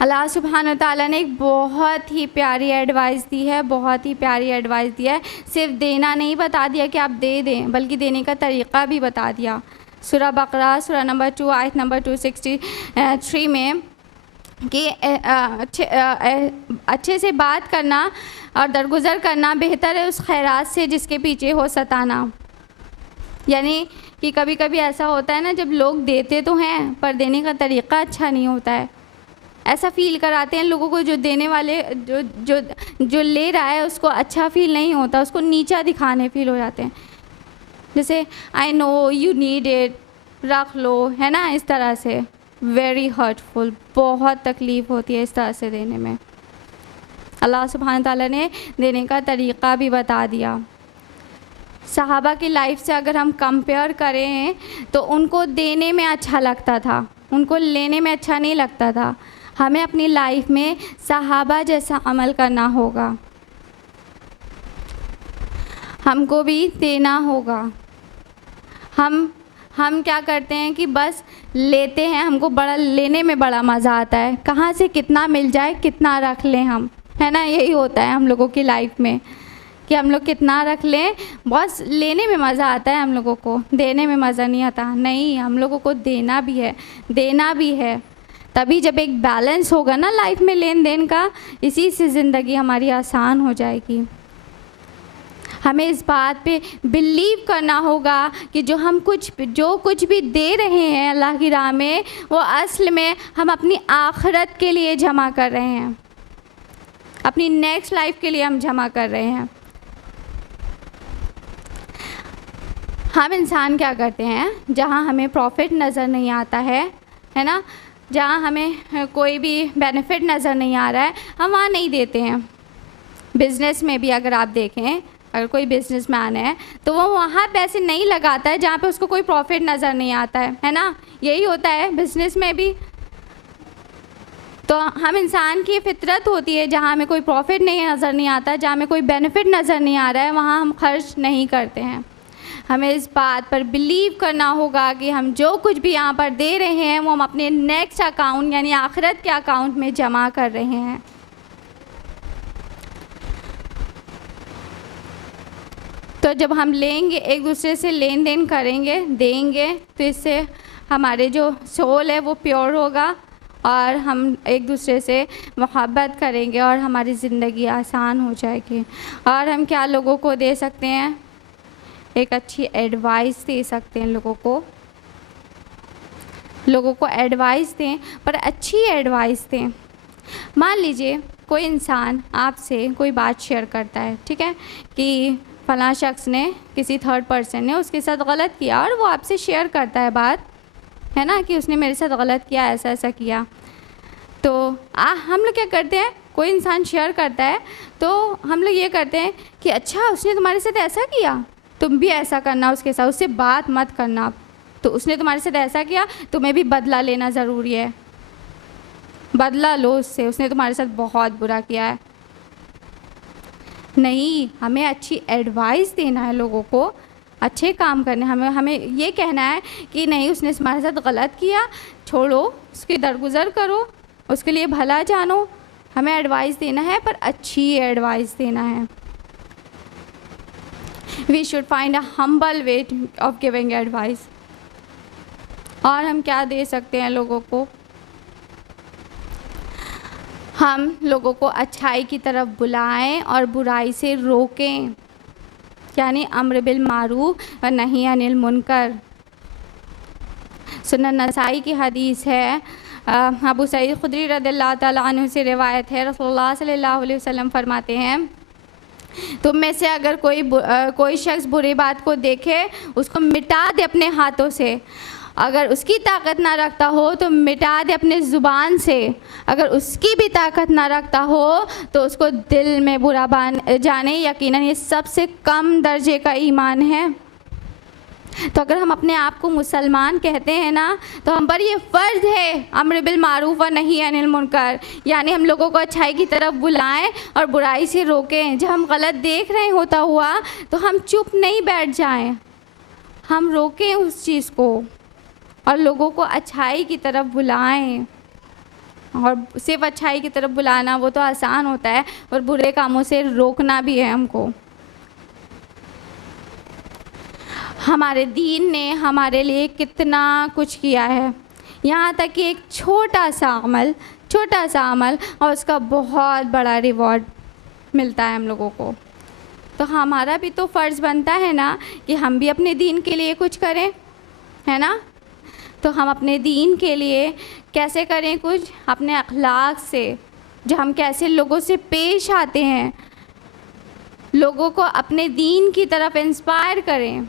अल्लाह सुब्हान ताला ने एक बहुत ही प्यारी एडवाइस दी है, बहुत ही प्यारी एडवाइस दिया है। सिर्फ देना नहीं बता दिया कि आप दे दें, बल्कि देने का तरीक़ा भी बता दिया। सूरह बकरा सूरह नंबर 2 आयत नंबर 263 में कि अच्छे से बात करना और दरगुज़र करना बेहतर है उस खैरात से जिसके पीछे हो सताना। यानी कि कभी कभी ऐसा होता है ना, जब लोग देते तो हैं पर देने का तरीक़ा अच्छा नहीं होता है। ऐसा फ़ील कराते हैं लोगों को, जो देने वाले जो ले रहा है उसको अच्छा फ़ील नहीं होता, उसको नीचा दिखाने फ़ील हो जाते हैं। जैसे I know you need it, रख लो, है ना, इस तरह से। वेरी हर्टफुल, बहुत तकलीफ़ होती है इस तरह से देने में। अल्लाह सुब्हान ताला ने देने का तरीक़ा भी बता दिया। सहाबा की लाइफ से अगर हम कंपेयर करें तो उनको देने में अच्छा लगता था, उनको लेने में अच्छा नहीं लगता था। हमें अपनी लाइफ में सहाबा जैसा अमल करना होगा, हमको भी देना होगा। हम क्या करते हैं कि बस लेते हैं, हमको बड़ा लेने में बड़ा मज़ा आता है, कहाँ से कितना मिल जाए कितना रख लें हम, है ना। यही होता है हम लोगों की लाइफ में कि हम लोग कितना रख लें, बस लेने में मज़ा आता है हम लोगों को, देने में मज़ा नहीं आता। नहीं, हम लोगों को देना भी है, देना भी है। तभी जब एक बैलेंस होगा ना लाइफ में लेन देन का, इसी से ज़िंदगी हमारी आसान हो जाएगी। हमें इस बात पे बिलीव करना होगा कि जो कुछ भी दे रहे हैं अल्लाह की राह में, वो असल में हम अपनी आखिरत के लिए जमा कर रहे हैं, अपनी नेक्स्ट लाइफ के लिए हम जमा कर रहे हैं। हम इंसान क्या करते हैं, जहाँ हमें प्रॉफिट नज़र नहीं आता है ना, जहाँ हमें कोई भी बेनिफिट नज़र नहीं आ रहा है, हम वहाँ नहीं देते हैं। बिज़नेस में भी अगर आप देखें, अगर कोई बिजनेसमैन है तो वो वहाँ पैसे नहीं लगाता है जहाँ पे उसको कोई प्रॉफिट नज़र नहीं आता है ना। यही होता है बिज़नेस में भी। तो हम इंसान की फितरत होती है, जहाँ हमें कोई प्रॉफिट नहीं नज़र नहीं आता, जहाँ हमें कोई बेनिफिट नज़र नहीं आ रहा है, वहाँ हम खर्च नहीं करते हैं। हमें इस बात पर बिलीव करना होगा कि हम जो कुछ भी यहाँ पर दे रहे हैं वो हम अपने नेक्स्ट अकाउंट यानी आखिरत के अकाउंट में जमा कर रहे हैं। तो जब हम लेंगे, एक दूसरे से लेन देन करेंगे, देंगे, तो इससे हमारे जो सोल है वो प्योर होगा और हम एक दूसरे से मोहब्बत करेंगे और हमारी ज़िंदगी आसान हो जाएगी। और हम क्या लोगों को दे सकते हैं, एक अच्छी एडवाइस दे सकते हैं लोगों को एडवाइस दें, पर अच्छी एडवाइस दें। मान लीजिए कोई इंसान आपसे कोई बात शेयर करता है, ठीक है, कि फलां शख्स ने, किसी थर्ड पर्सन ने उसके साथ गलत किया, और वो आपसे शेयर करता है बात, है ना, कि उसने मेरे साथ गलत किया, ऐसा ऐसा किया। तो हम लोग क्या करते हैं, कोई इंसान शेयर करता है तो हम लोग ये करते हैं कि अच्छा उसने तुम्हारे साथ ऐसा किया, तुम भी ऐसा करना उसके साथ, उससे बात मत करना, तो उसने तुम्हारे साथ ऐसा किया, तुम्हें भी बदला लेना ज़रूरी है, बदला लो उससे, उसने तुम्हारे साथ बहुत बुरा किया है। नहीं, हमें अच्छी एडवाइस देना है लोगों को, अच्छे काम करने, हमें ये कहना है कि नहीं, उसने तुम्हारे साथ गलत किया, छोड़ो, उसकी दरगुजर करो, उसके लिए भला जानो। हमें एडवाइस देना है, पर अच्छी एडवाइस देना है। We should find a humble way of giving advice. और हम क्या दे सकते हैं लोगों को, हम लोगों को अच्छाई की तरफ बुलाएं और बुराई से रोकें, यानी अम्र बिल मारूफ व नही अनिल मुनकर। सुनन नसाई की हदीस है, अबू सईद खुदरी रज़ियल्लाहु ताला अन्हु से रिवायत है, रसूलुल्लाह सल्लल्लाहु अलैहि वसल्लम फरमाते हैं, तुम में से अगर कोई शख्स बुरी बात को देखे, उसको मिटा दे अपने हाथों से। अगर उसकी ताकत ना रखता हो तो मिटा दे अपने ज़ुबान से। अगर उसकी भी ताकत ना रखता हो तो उसको दिल में बुरा जाने। यकीनन ये सबसे कम दर्जे का ईमान है। तो अगर हम अपने आप को मुसलमान कहते हैं ना, तो हम पर ये फ़र्ज़ है अम्र बिल मारूफ व नही अनिल मुनकर, यानी हम लोगों को अच्छाई की तरफ बुलाएं और बुराई से रोकें। जब हम गलत देख रहे होता हुआ तो हम चुप नहीं बैठ जाएं, हम रोकें उस चीज़ को और लोगों को अच्छाई की तरफ बुलाएं। और सिर्फ अच्छाई की तरफ बुलाना वो तो आसान होता है, और बुरे कामों से रोकना भी है हमको। हमारे दीन ने हमारे लिए कितना कुछ किया है, यहाँ तक कि एक छोटा सा अमल और उसका बहुत बड़ा रिवॉर्ड मिलता है हम लोगों को। तो हमारा भी तो फ़र्ज़ बनता है ना कि हम भी अपने दीन के लिए कुछ करें, है ना। तो हम अपने दीन के लिए कैसे करें कुछ, अपने अखलाक से, जो हम कैसे लोगों से पेश आते हैं, लोगों को अपने दीन की तरफ इंस्पायर करें।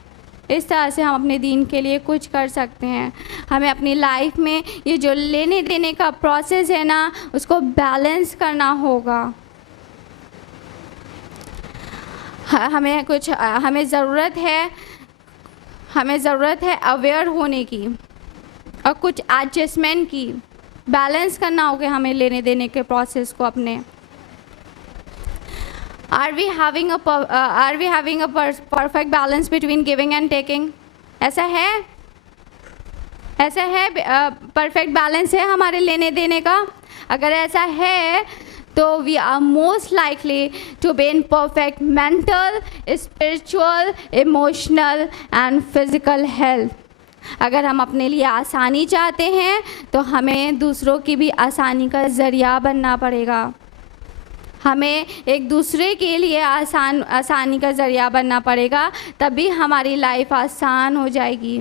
इस तरह से हम अपने दीन के लिए कुछ कर सकते हैं। हमें अपनी लाइफ में ये जो लेने देने का प्रोसेस है ना, उसको बैलेंस करना होगा। हमें ज़रूरत है अवेयर होने की और कुछ एडजस्टमेंट की। बैलेंस करना होगा हमें लेने देने के प्रोसेस को अपने। Are we having a perfect balance between giving and taking? ऐसा है परफेक्ट बैलेंस है हमारे लेने देने का? अगर ऐसा है तो we are most likely to be in perfect mental, spiritual, emotional and physical health. अगर हम अपने लिए आसानी चाहते हैं तो हमें दूसरों की भी आसानी का ज़रिया बनना पड़ेगा। हमें एक दूसरे के लिए आसानी का ज़रिया बनना पड़ेगा, तभी हमारी लाइफ आसान हो जाएगी।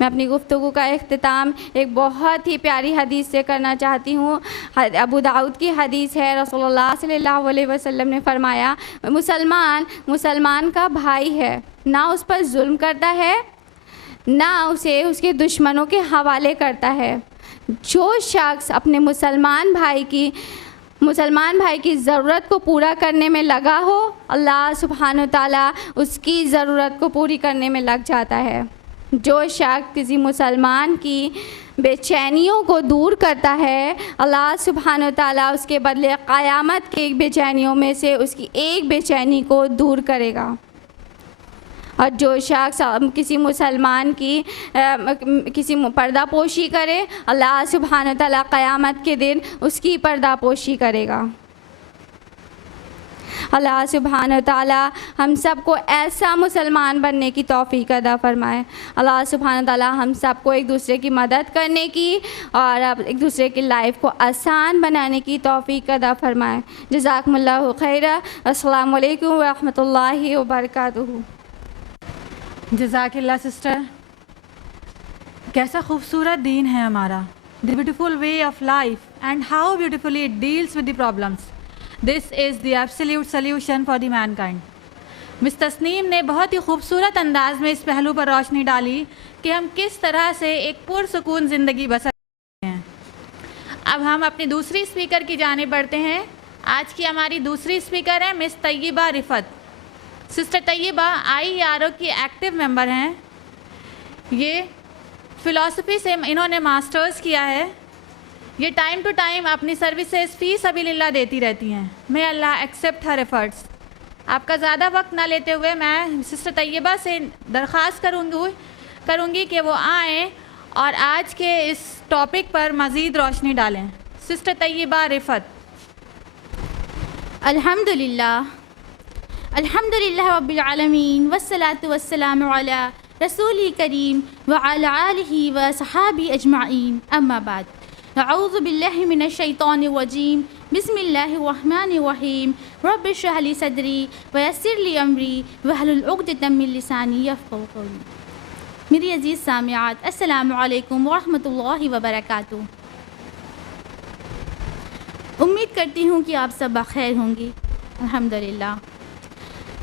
मैं अपनी गुफ्तगू का इख्तिताम एक बहुत ही प्यारी हदीस से करना चाहती हूँ। अबू दाऊद की हदीस है। रसूलुल्लाह सल्लल्लाहु अलैहि वसल्लम ने फरमाया, मुसलमान का भाई है, ना उस पर जुल्म करता है, ना उसे उसके दुश्मनों के हवाले करता है। जो शख्स अपने मुसलमान भाई की ज़रूरत को पूरा करने में लगा हो, अल्लाह सुब्हानहू तआला उसकी ज़रूरत को पूरी करने में लग जाता है। जो शख्स किसी मुसलमान की बेचैनियों को दूर करता है, अल्लाह सुब्हानहू तआला उसके बदले क़यामत के बेचैनियों में से उसकी एक बेचैनी को दूर करेगा। और जो शख्स किसी मुसलमान की किसी पर्दापोशी करे, अल्लाह सुब्हानहू तआला क़यामत के दिन उसकी पर्दापोशी करेगा। अल्लाह सुब्हानहू तआला हम सबको ऐसा मुसलमान बनने की तौफ़ीक़ अता फ़रमाए। अल्लाह सुब्हानहू तआला हम सबको एक दूसरे की मदद करने की और एक दूसरे की लाइफ को आसान बनाने की तौफ़ीक़ अता फ़रमाए। जज़ाकुमुल्लाहु खैरा। अस्सलामु अलैकुम व रहमतुल्लाहि व बरकातुहू। जज़ाकिल्लाह सिस्टर। कैसा खूबसूरत दीन है हमारा। The beautiful way of life and how beautifully it deals with the problems. This is the absolute solution for the mankind. Miss Tasneem ने बहुत ही खूबसूरत अंदाज में इस पहलू पर रोशनी डाली कि हम किस तरह से एक पुरसुकून ज़िंदगी बसर करते हैं। अब हम अपनी दूसरी स्पीकर की जानिब बढ़ते हैं। आज की हमारी दूसरी स्पीकर है Miss Tayyaba Rifat. Sister Tayyaba IERO की एक्टिव मेंबर हैं। ये फ़िलासफ़ी से इन्होंने मास्टर्स किया है। ये टाइम टू टाइम अपनी सर्विसेज फ़ी सबीलिल्लाह देती रहती हैं। May Allah accept her efforts. आपका ज़्यादा वक्त ना लेते हुए मैं सिस्टर तैयबा से दरख्वास्त करूँगी कि वो आएँ और आज के इस टॉपिक पर मज़ीद रोशनी डालें। सिस्टर तैयबा रिफ़त। अल्हम्दुलिल्लाह रब्बिल आलमीन वस्सलातु वस्सलामु अला रसूलिल करीम व अला आलिहि व सहाबी अजमाइन, अम्मा बाद। अऊज़ु बिल्लाहि मिनश शैतानिर रजीम। बिस्मिल्लाहिर रहमानिर रहीम। रब्बि इश्रह ली सदरी व यस्सिर ली अमरी वहलुल उक़दतम मिन लिसानी यफ़क़हू क़ौली। मेरी अज़ीज़ सामिआत, अस्सलामु अलैकुम व रहमतुल्लाहि व बरकातुहू। उम्मीद करती हूँ कि आप सब बख़ैर होंगी। अल्हम्दुलिल्लाह।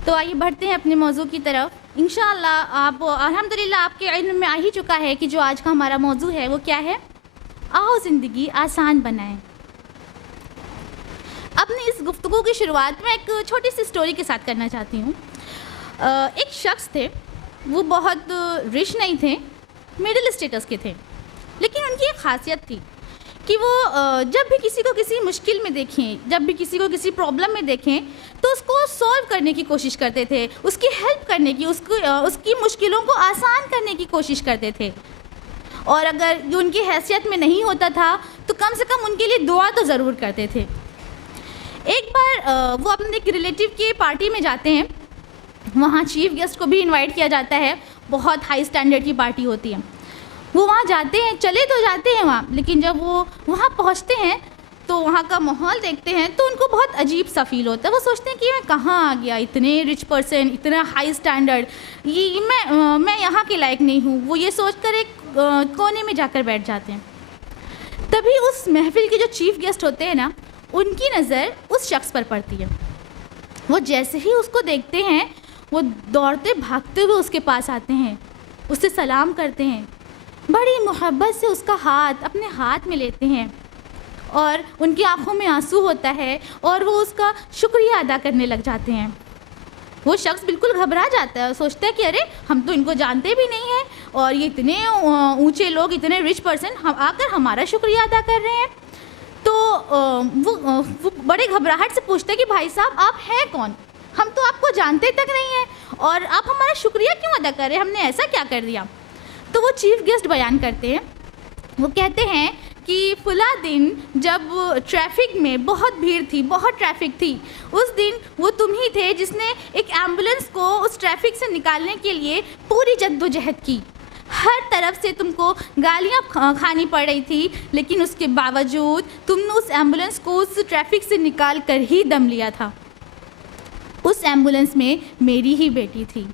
तो आइए बढ़ते हैं अपने मौजू की तरफ। इंशाअल्लाह आप अल्हम्दुलिल्लाह आपके इल्म में आ ही चुका है कि जो आज का हमारा मौजू है वो क्या है। आओ ज़िंदगी आसान बनाएं। अपनी इस गुफ्तगू की शुरुआत में एक छोटी सी स्टोरी के साथ करना चाहती हूँ। एक शख्स थे, वो बहुत रिच नहीं थे, मिडिल स्टेटस के थे, लेकिन उनकी एक ख़ासियत थी कि वो जब भी किसी को किसी मुश्किल में देखें, जब भी किसी को किसी प्रॉब्लम में देखें, तो उसको सॉल्व करने की कोशिश करते थे, उसकी हेल्प करने की, उसकी मुश्किलों को आसान करने की कोशिश करते थे। और अगर जो उनकी हैसियत में नहीं होता था तो कम से कम उनके लिए दुआ तो ज़रूर करते थे। एक बार वो अपने एक रिलेटिव के पार्टी में जाते हैं। वहाँ चीफ गेस्ट को भी इनवाइट किया जाता है। बहुत हाई स्टैंडर्ड की पार्टी होती है। वो वहाँ जाते हैं, चले तो जाते हैं वहाँ, लेकिन जब वो वहाँ पहुँचते हैं तो वहाँ का माहौल देखते हैं तो उनको बहुत अजीब सा फील होता है। वो सोचते हैं कि मैं कहाँ आ गया, इतने रिच पर्सन, इतना हाई स्टैंडर्ड, ये मैं यहाँ के लायक नहीं हूँ। वो ये सोचकर एक कोने में जाकर बैठ जाते हैं। तभी उस महफिल के जो चीफ गेस्ट होते हैं ना, उनकी नज़र उस शख्स पर पड़ती है। वो जैसे ही उसको देखते हैं, वो दौड़ते भागते हुए उसके पास आते हैं, उससे सलाम करते हैं, बड़ी मोहब्बत से उसका हाथ अपने हाथ में लेते हैं और उनकी आंखों में आंसू होता है और वो उसका शुक्रिया अदा करने लग जाते हैं। वो शख्स बिल्कुल घबरा जाता है और सोचता है कि अरे हम तो इनको जानते भी नहीं हैं और ये इतने ऊंचे लोग, इतने रिच पर्सन हम आकर हमारा शुक्रिया अदा कर रहे हैं। तो वो बड़े घबराहट से पूछता है कि भाई साहब आप हैं कौन, हम तो आपको जानते तक नहीं हैं और आप हमारा शुक्रिया क्यों अदा कर रहे हैं, हमने ऐसा क्या कर दिया। तो वो चीफ गेस्ट बयान करते हैं। वो कहते हैं कि फला दिन जब ट्रैफिक में बहुत भीड़ थी, बहुत ट्रैफिक थी, उस दिन वो तुम ही थे जिसने एक एम्बुलेंस को उस ट्रैफिक से निकालने के लिए पूरी जद्दोजहद की। हर तरफ से तुमको गालियाँ खानी पड़ रही थी, लेकिन उसके बावजूद तुमने उस एम्बुलेंस को उस ट्रैफिक से निकाल कर ही दम लिया था। उस एम्बुलेंस में मेरी ही बेटी थी।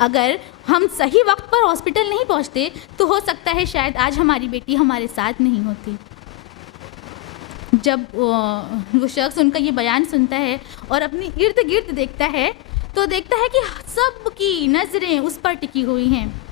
अगर हम सही वक्त पर हॉस्पिटल नहीं पहुंचते तो हो सकता है शायद आज हमारी बेटी हमारे साथ नहीं होती। जब वो शख्स उनका ये बयान सुनता है और अपनी इर्द गिर्द देखता है तो देखता है कि सबकी नज़रें उस पर टिकी हुई हैं।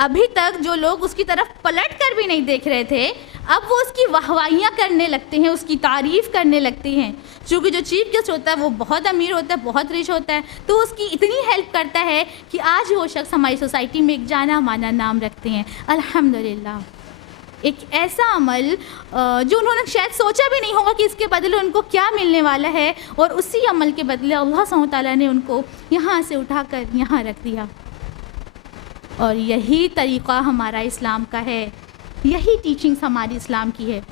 अभी तक जो लोग उसकी तरफ पलट कर भी नहीं देख रहे थे, अब वो उसकी वाहवाहियाँ करने लगते हैं, उसकी तारीफ़ करने लगते हैं। क्योंकि जो चीफ गेस्ट होता है वो बहुत अमीर होता है, बहुत रिच होता है, तो उसकी इतनी हेल्प करता है कि आज वो शख्स हमारी सोसाइटी में एक जाना माना नाम रखते हैं। अल्हम्दुलिल्लाह, एक ऐसा अमल जो उन्होंने शायद सोचा भी नहीं होगा कि इसके बदले उनको क्या मिलने वाला है, और उसी अमल के बदले अल्लाह सुब्हानहू तआला ने उनको यहाँ से उठाकर यहाँ रख दिया। और यही तरीक़ा हमारा इस्लाम का है, यही टीचिंग्स हमारी इस्लाम की है।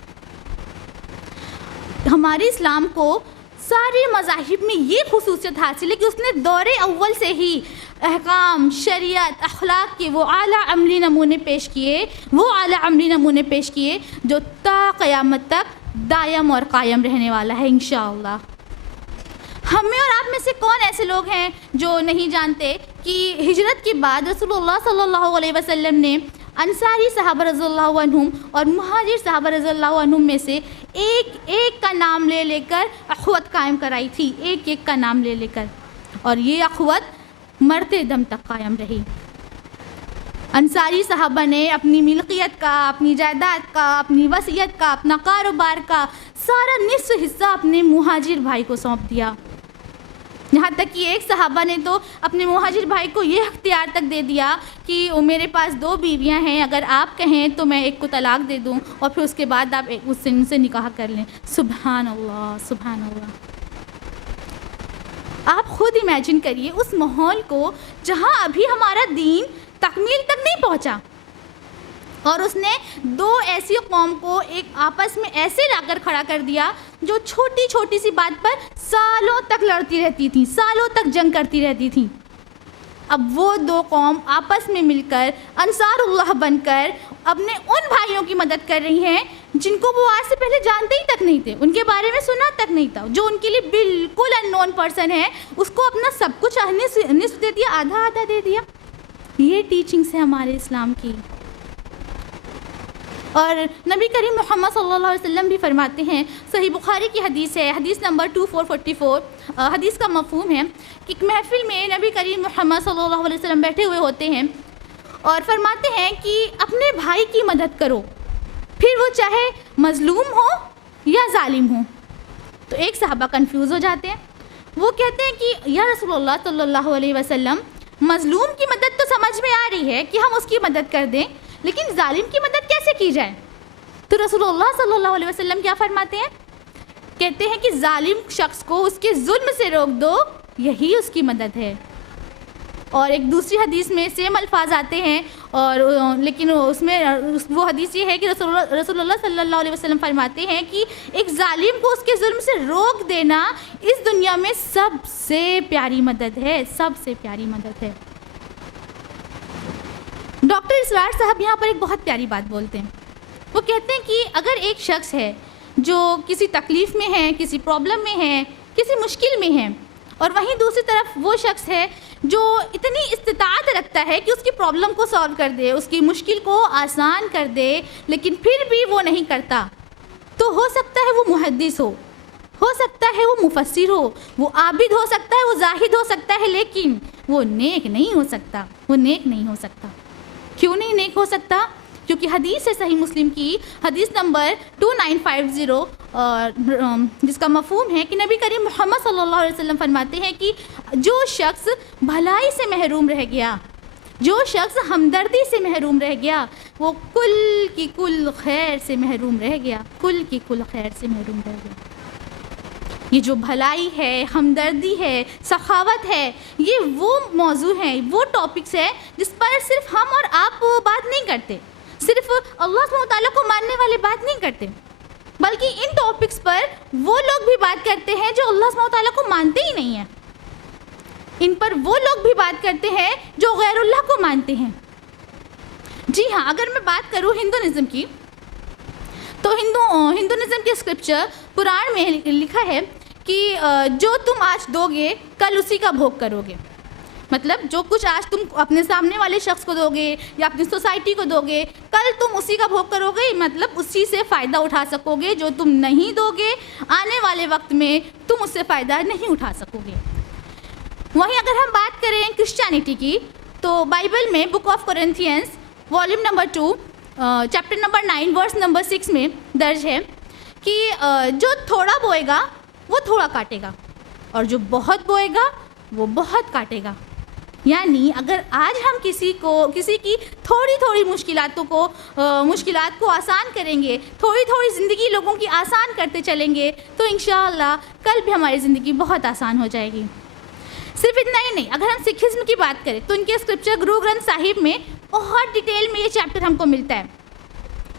हमारे इस्लाम को सारे मज़ाहिब में ये खुसूसियत हासिल है कि उसने दौरे अव्वल से ही अहकाम, शरीयत, अखलाक के वो आला अमली नमूने पेश किए जो ता क़यामत तक दायम और कायम रहने वाला है इंशाअल्लाह। हमें और आप में से कौन ऐसे लोग हैं जो नहीं जानते कि हिजरत के बाद रसूलुल्लाह सल्लल्लाहु अलैहि वसल्लम ने अंसारी सहाबा रज़ियल्लाहु अन्हुम और मुहाजिर सहाबा रज़ियल्लाहु अन्हुम में से एक एक का नाम ले लेकर अख़वत कायम कराई थी, एक एक का नाम ले लेकर, और ये अख़वत मरते दम तक कायम रही। अंसारी सहाबा ने अपनी मिल्कियत का, अपनी जायदाद का, अपनी वसीयत का, अपना कारोबार का सारा निस्फ़ हिस्सा अपने मुहाजिर भाई को सौंप दिया। यहाँ तक कि एक सहाबा ने तो अपने मुहाजिर भाई को ये अख्तियार तक दे दिया कि मेरे पास 2 बीवियाँ हैं, अगर आप कहें तो मैं एक को तलाक दे दूँ और फिर उसके बाद आप उससे उनसे निकाह कर लें। सुभान अल्लाह, सुभान अल्लाह। आप खुद इमेजिन करिए उस माहौल को जहाँ अभी हमारा दीन तकमील तक नहीं पहुँचा, और उसने 2 ऐसी कौम को एक आपस में ऐसे लाकर खड़ा कर दिया जो छोटी छोटी सी बात पर सालों तक लड़ती रहती थी, सालों तक जंग करती रहती थी। अब वो 2 कौम आपस में मिलकर अंसारुल्लाह बनकर अपने उन भाइयों की मदद कर रही हैं जिनको वो आज से पहले जानते ही तक नहीं थे, उनके बारे में सुना तक नहीं था, जो उनके लिए बिल्कुल अननोन पर्सन है, उसको अपना सब कुछ निस्फ दे दिया, आधा आधा दे दिया। ये टीचिंग्स है हमारे इस्लाम की। और नबी करीम मोहम्मद सल्लल्लाहु अलैहि वसल्लम भी फरमाते हैं, सही बुखारी की हदीस है, हदीस नंबर 2444, हदीस का मफहूम है कि एक महफिल में नबी करीम मोहम्मद सल्लल्लाहु अलैहि वसल्लम बैठे हुए होते हैं और फरमाते हैं कि अपने भाई की मदद करो, फिर वो चाहे मज़लूम हो या जालिम हो। तो एक सहाबा कंफ्यूज हो जाते हैं, वो कहते हैं कि या रसूलुल्लाह सल्लल्लाहु अलैहि वसल्लम, मज़लूम की मदद तो समझ में आ रही है कि हम उसकी मदद कर दें, लेकिन जालिम की मदद कैसे की जाए? तो रसूलुल्लाह सल्लल्लाहु अलैहि वसल्लम क्या फरमाते हैं? कहते हैं कि जालिम शख्स को उसके जुल्म से रोक दो, यही उसकी मदद है। और एक दूसरी हदीस में सेम अल्फाज आते हैं, और लेकिन उसमें वो हदीस ये है कि रसूलुल्लाह सल्लल्लाहु अलैहि वसल्लम फरमाते हैं कि एक जालिम को उसके जुल्म से रोक देना इस दुनिया में सबसे प्यारी मदद है, सबसे प्यारी मदद है। डॉक्टर इसरार साहब यहाँ पर एक बहुत प्यारी बात बोलते हैं। वो कहते हैं कि अगर एक शख्स है जो किसी तकलीफ़ में है, किसी प्रॉब्लम में है, किसी मुश्किल में है, और वहीं दूसरी तरफ वो शख्स है जो इतनी इस्तिताअत रखता है कि उसकी प्रॉब्लम को सॉल्व कर दे, उसकी मुश्किल को आसान कर दे, लेकिन फिर भी वो नहीं करता, तो हो सकता है वो मुहद्दिस हो सकता है वो मुफस्सिर हो, वो आबिद हो सकता है, वो जाहिद हो सकता है, लेकिन वो नेक नहीं हो सकता, वो नेक नहीं हो सकता। क्यों नहीं नेक हो सकता? क्योंकि हदीस है सही मुस्लिम की, हदीस नंबर 2950, जिसका मफहूम है कि नबी करीम मोहम्मद सल्लल्लाहु अलैहि वसल्लम फरमाते हैं कि जो शख्स भलाई से महरूम रह गया, जो शख्स हमदर्दी से महरूम रह गया, वो कुल की कुल खैर से महरूम रह गया, कुल की कुल खैर से महरूम रह गया। ये जो भलाई है, हमदर्दी है, सखावत है, ये वो मौजू हैं, वो टॉपिक्स है जिस पर सिर्फ हम और आप बात नहीं करते, सिर्फ अल्लाह सुब्हानहू तआला को मानने वाले बात नहीं करते, बल्कि इन टॉपिक्स पर वो लोग भी बात करते हैं जो अल्लाह सुब्हानहू तआला को मानते ही नहीं हैं। इन पर वो लोग भी बात करते हैं जो गैरुल्लाह को मानते हैं। जी हाँ, अगर मैं बात करूँ हिंदुइज्म की, तो हिंदुइज्म के स्क्रिप्चर पुराण में लिखा है कि जो तुम आज दोगे कल उसी का भोग करोगे। मतलब जो कुछ आज तुम अपने सामने वाले शख्स को दोगे या अपनी सोसाइटी को दोगे, कल तुम उसी का भोग करोगे, मतलब उसी से फ़ायदा उठा सकोगे। जो तुम नहीं दोगे, आने वाले वक्त में तुम उससे फ़ायदा नहीं उठा सकोगे। वहीं अगर हम बात करें क्रिश्चियनिटी की, तो बाइबल में book of Corinthians volume number 2 chapter number 9 verse number 6 में दर्ज है कि जो थोड़ा बोएगा वो थोड़ा काटेगा, और जो बहुत बोएगा वो बहुत काटेगा। यानी अगर आज हम किसी की थोड़ी थोड़ी मुश्किलात को आसान करेंगे, थोड़ी थोड़ी ज़िंदगी लोगों की आसान करते चलेंगे, तो इंशाअल्लाह कल भी हमारी ज़िंदगी बहुत आसान हो जाएगी। सिर्फ इतना ही नहीं, अगर हम सिखिज़्म की बात करें तो उनके स्क्रिप्चर गुरु ग्रंथ साहिब में बहुत डिटेल में ये चैप्टर हमको मिलता है।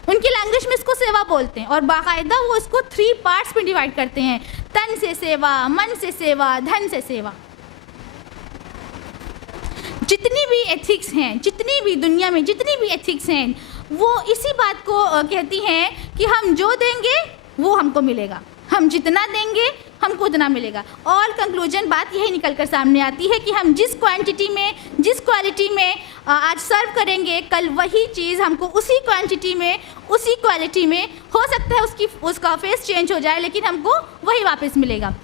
उनकी लैंग्वेज में इसको सेवा बोलते हैं, और बाकायदा वो इसको 3 पार्ट्स में डिवाइड करते हैं: तन से सेवा, मन से सेवा, धन से सेवा। जितनी भी एथिक्स हैं, जितनी भी दुनिया में जितनी भी एथिक्स हैं, वो इसी बात को कहती हैं कि हम जो देंगे वो हमको मिलेगा, हम जितना देंगे हमको उतना मिलेगा। और कंक्लूजन बात यही निकल कर सामने आती है कि हम जिस क्वांटिटी में, जिस क्वालिटी में आज सर्व करेंगे, कल वही चीज़ हमको उसी क्वांटिटी में, उसी क्वालिटी में, हो सकता है उसका फेस चेंज हो जाए, लेकिन हमको वही वापस मिलेगा।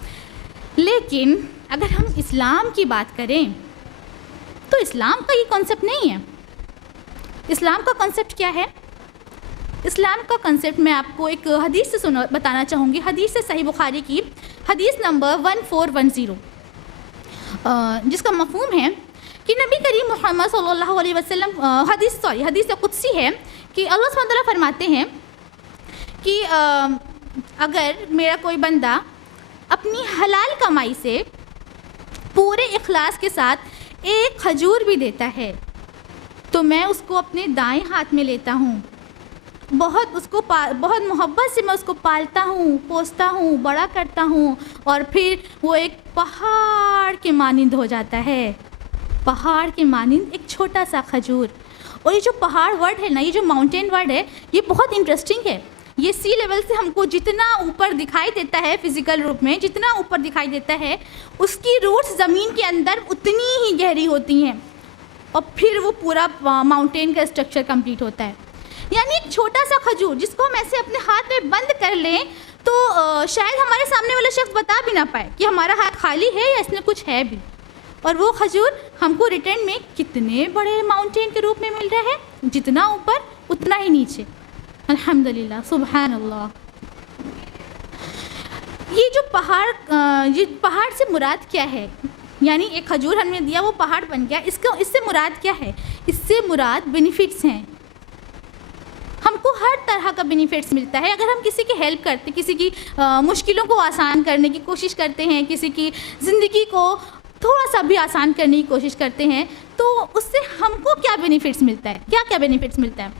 लेकिन अगर हम इस्लाम की बात करें तो इस्लाम का ये कॉन्सेप्ट नहीं है। इस्लाम का कॉन्सेप्ट क्या है? इस्लाम का कॉन्सेप्ट मैं आपको एक हदीस से बताना चाहूँगी। हदीस से सही बुखारी की हदीस नंबर 1410, जिसका मफ़हूम है कि नबी करीम मोहम्मद सल्लल्लाहु अलैहि वसल्लम, हदीस कुदसी है कि अल्लाह सुब्हानहू तआला फरमाते हैं कि अगर मेरा कोई बंदा अपनी हलाल कमाई से पूरे इखलास के साथ एक खजूर भी देता है तो मैं उसको अपने दाएं हाथ में लेता हूँ, बहुत मोहब्बत से मैं उसको पालता हूँ, पोसता हूँ, बड़ा करता हूँ, और फिर वो एक पहाड़ के मानिंद हो जाता है। पहाड़ के मानिंद एक छोटा सा खजूर। और ये जो पहाड़ वर्ड है ना, ये जो माउंटेन वर्ड है, ये बहुत इंटरेस्टिंग है। ये सी लेवल से हमको जितना ऊपर दिखाई देता है फिज़िकल रूप में, जितना ऊपर दिखाई देता है, उसकी रूट्स ज़मीन के अंदर उतनी ही गहरी होती हैं, और फिर वो पूरा माउंटेन का स्ट्रक्चर कंप्लीट होता है। यानी एक छोटा सा खजूर जिसको हम ऐसे अपने हाथ में बंद कर लें तो शायद हमारे सामने वाला शख्स बता भी ना पाए कि हमारा हाथ खाली है या इसमें कुछ है भी, और वो खजूर हमको रिटर्न में कितने बड़े माउंटेन के रूप में मिल रहा है, जितना ऊपर उतना ही नीचे। अल्हम्दुलिल्लाह, सुभान अल्लाह। ये पहाड़ से मुराद क्या है? यानी एक खजूर हमने दिया, वो पहाड़ बन गया, इससे मुराद क्या है? इससे मुराद बेनिफिट्स हैं। हमको हर तरह का बेनिफिट्स मिलता है अगर हम किसी की हेल्प करते, किसी की मुश्किलों को आसान करने की कोशिश करते हैं, किसी की ज़िंदगी को थोड़ा सा भी आसान करने की कोशिश करते हैं, तो उससे हमको क्या बेनिफिट्स मिलता है? क्या बेनिफिट्स मिलता है?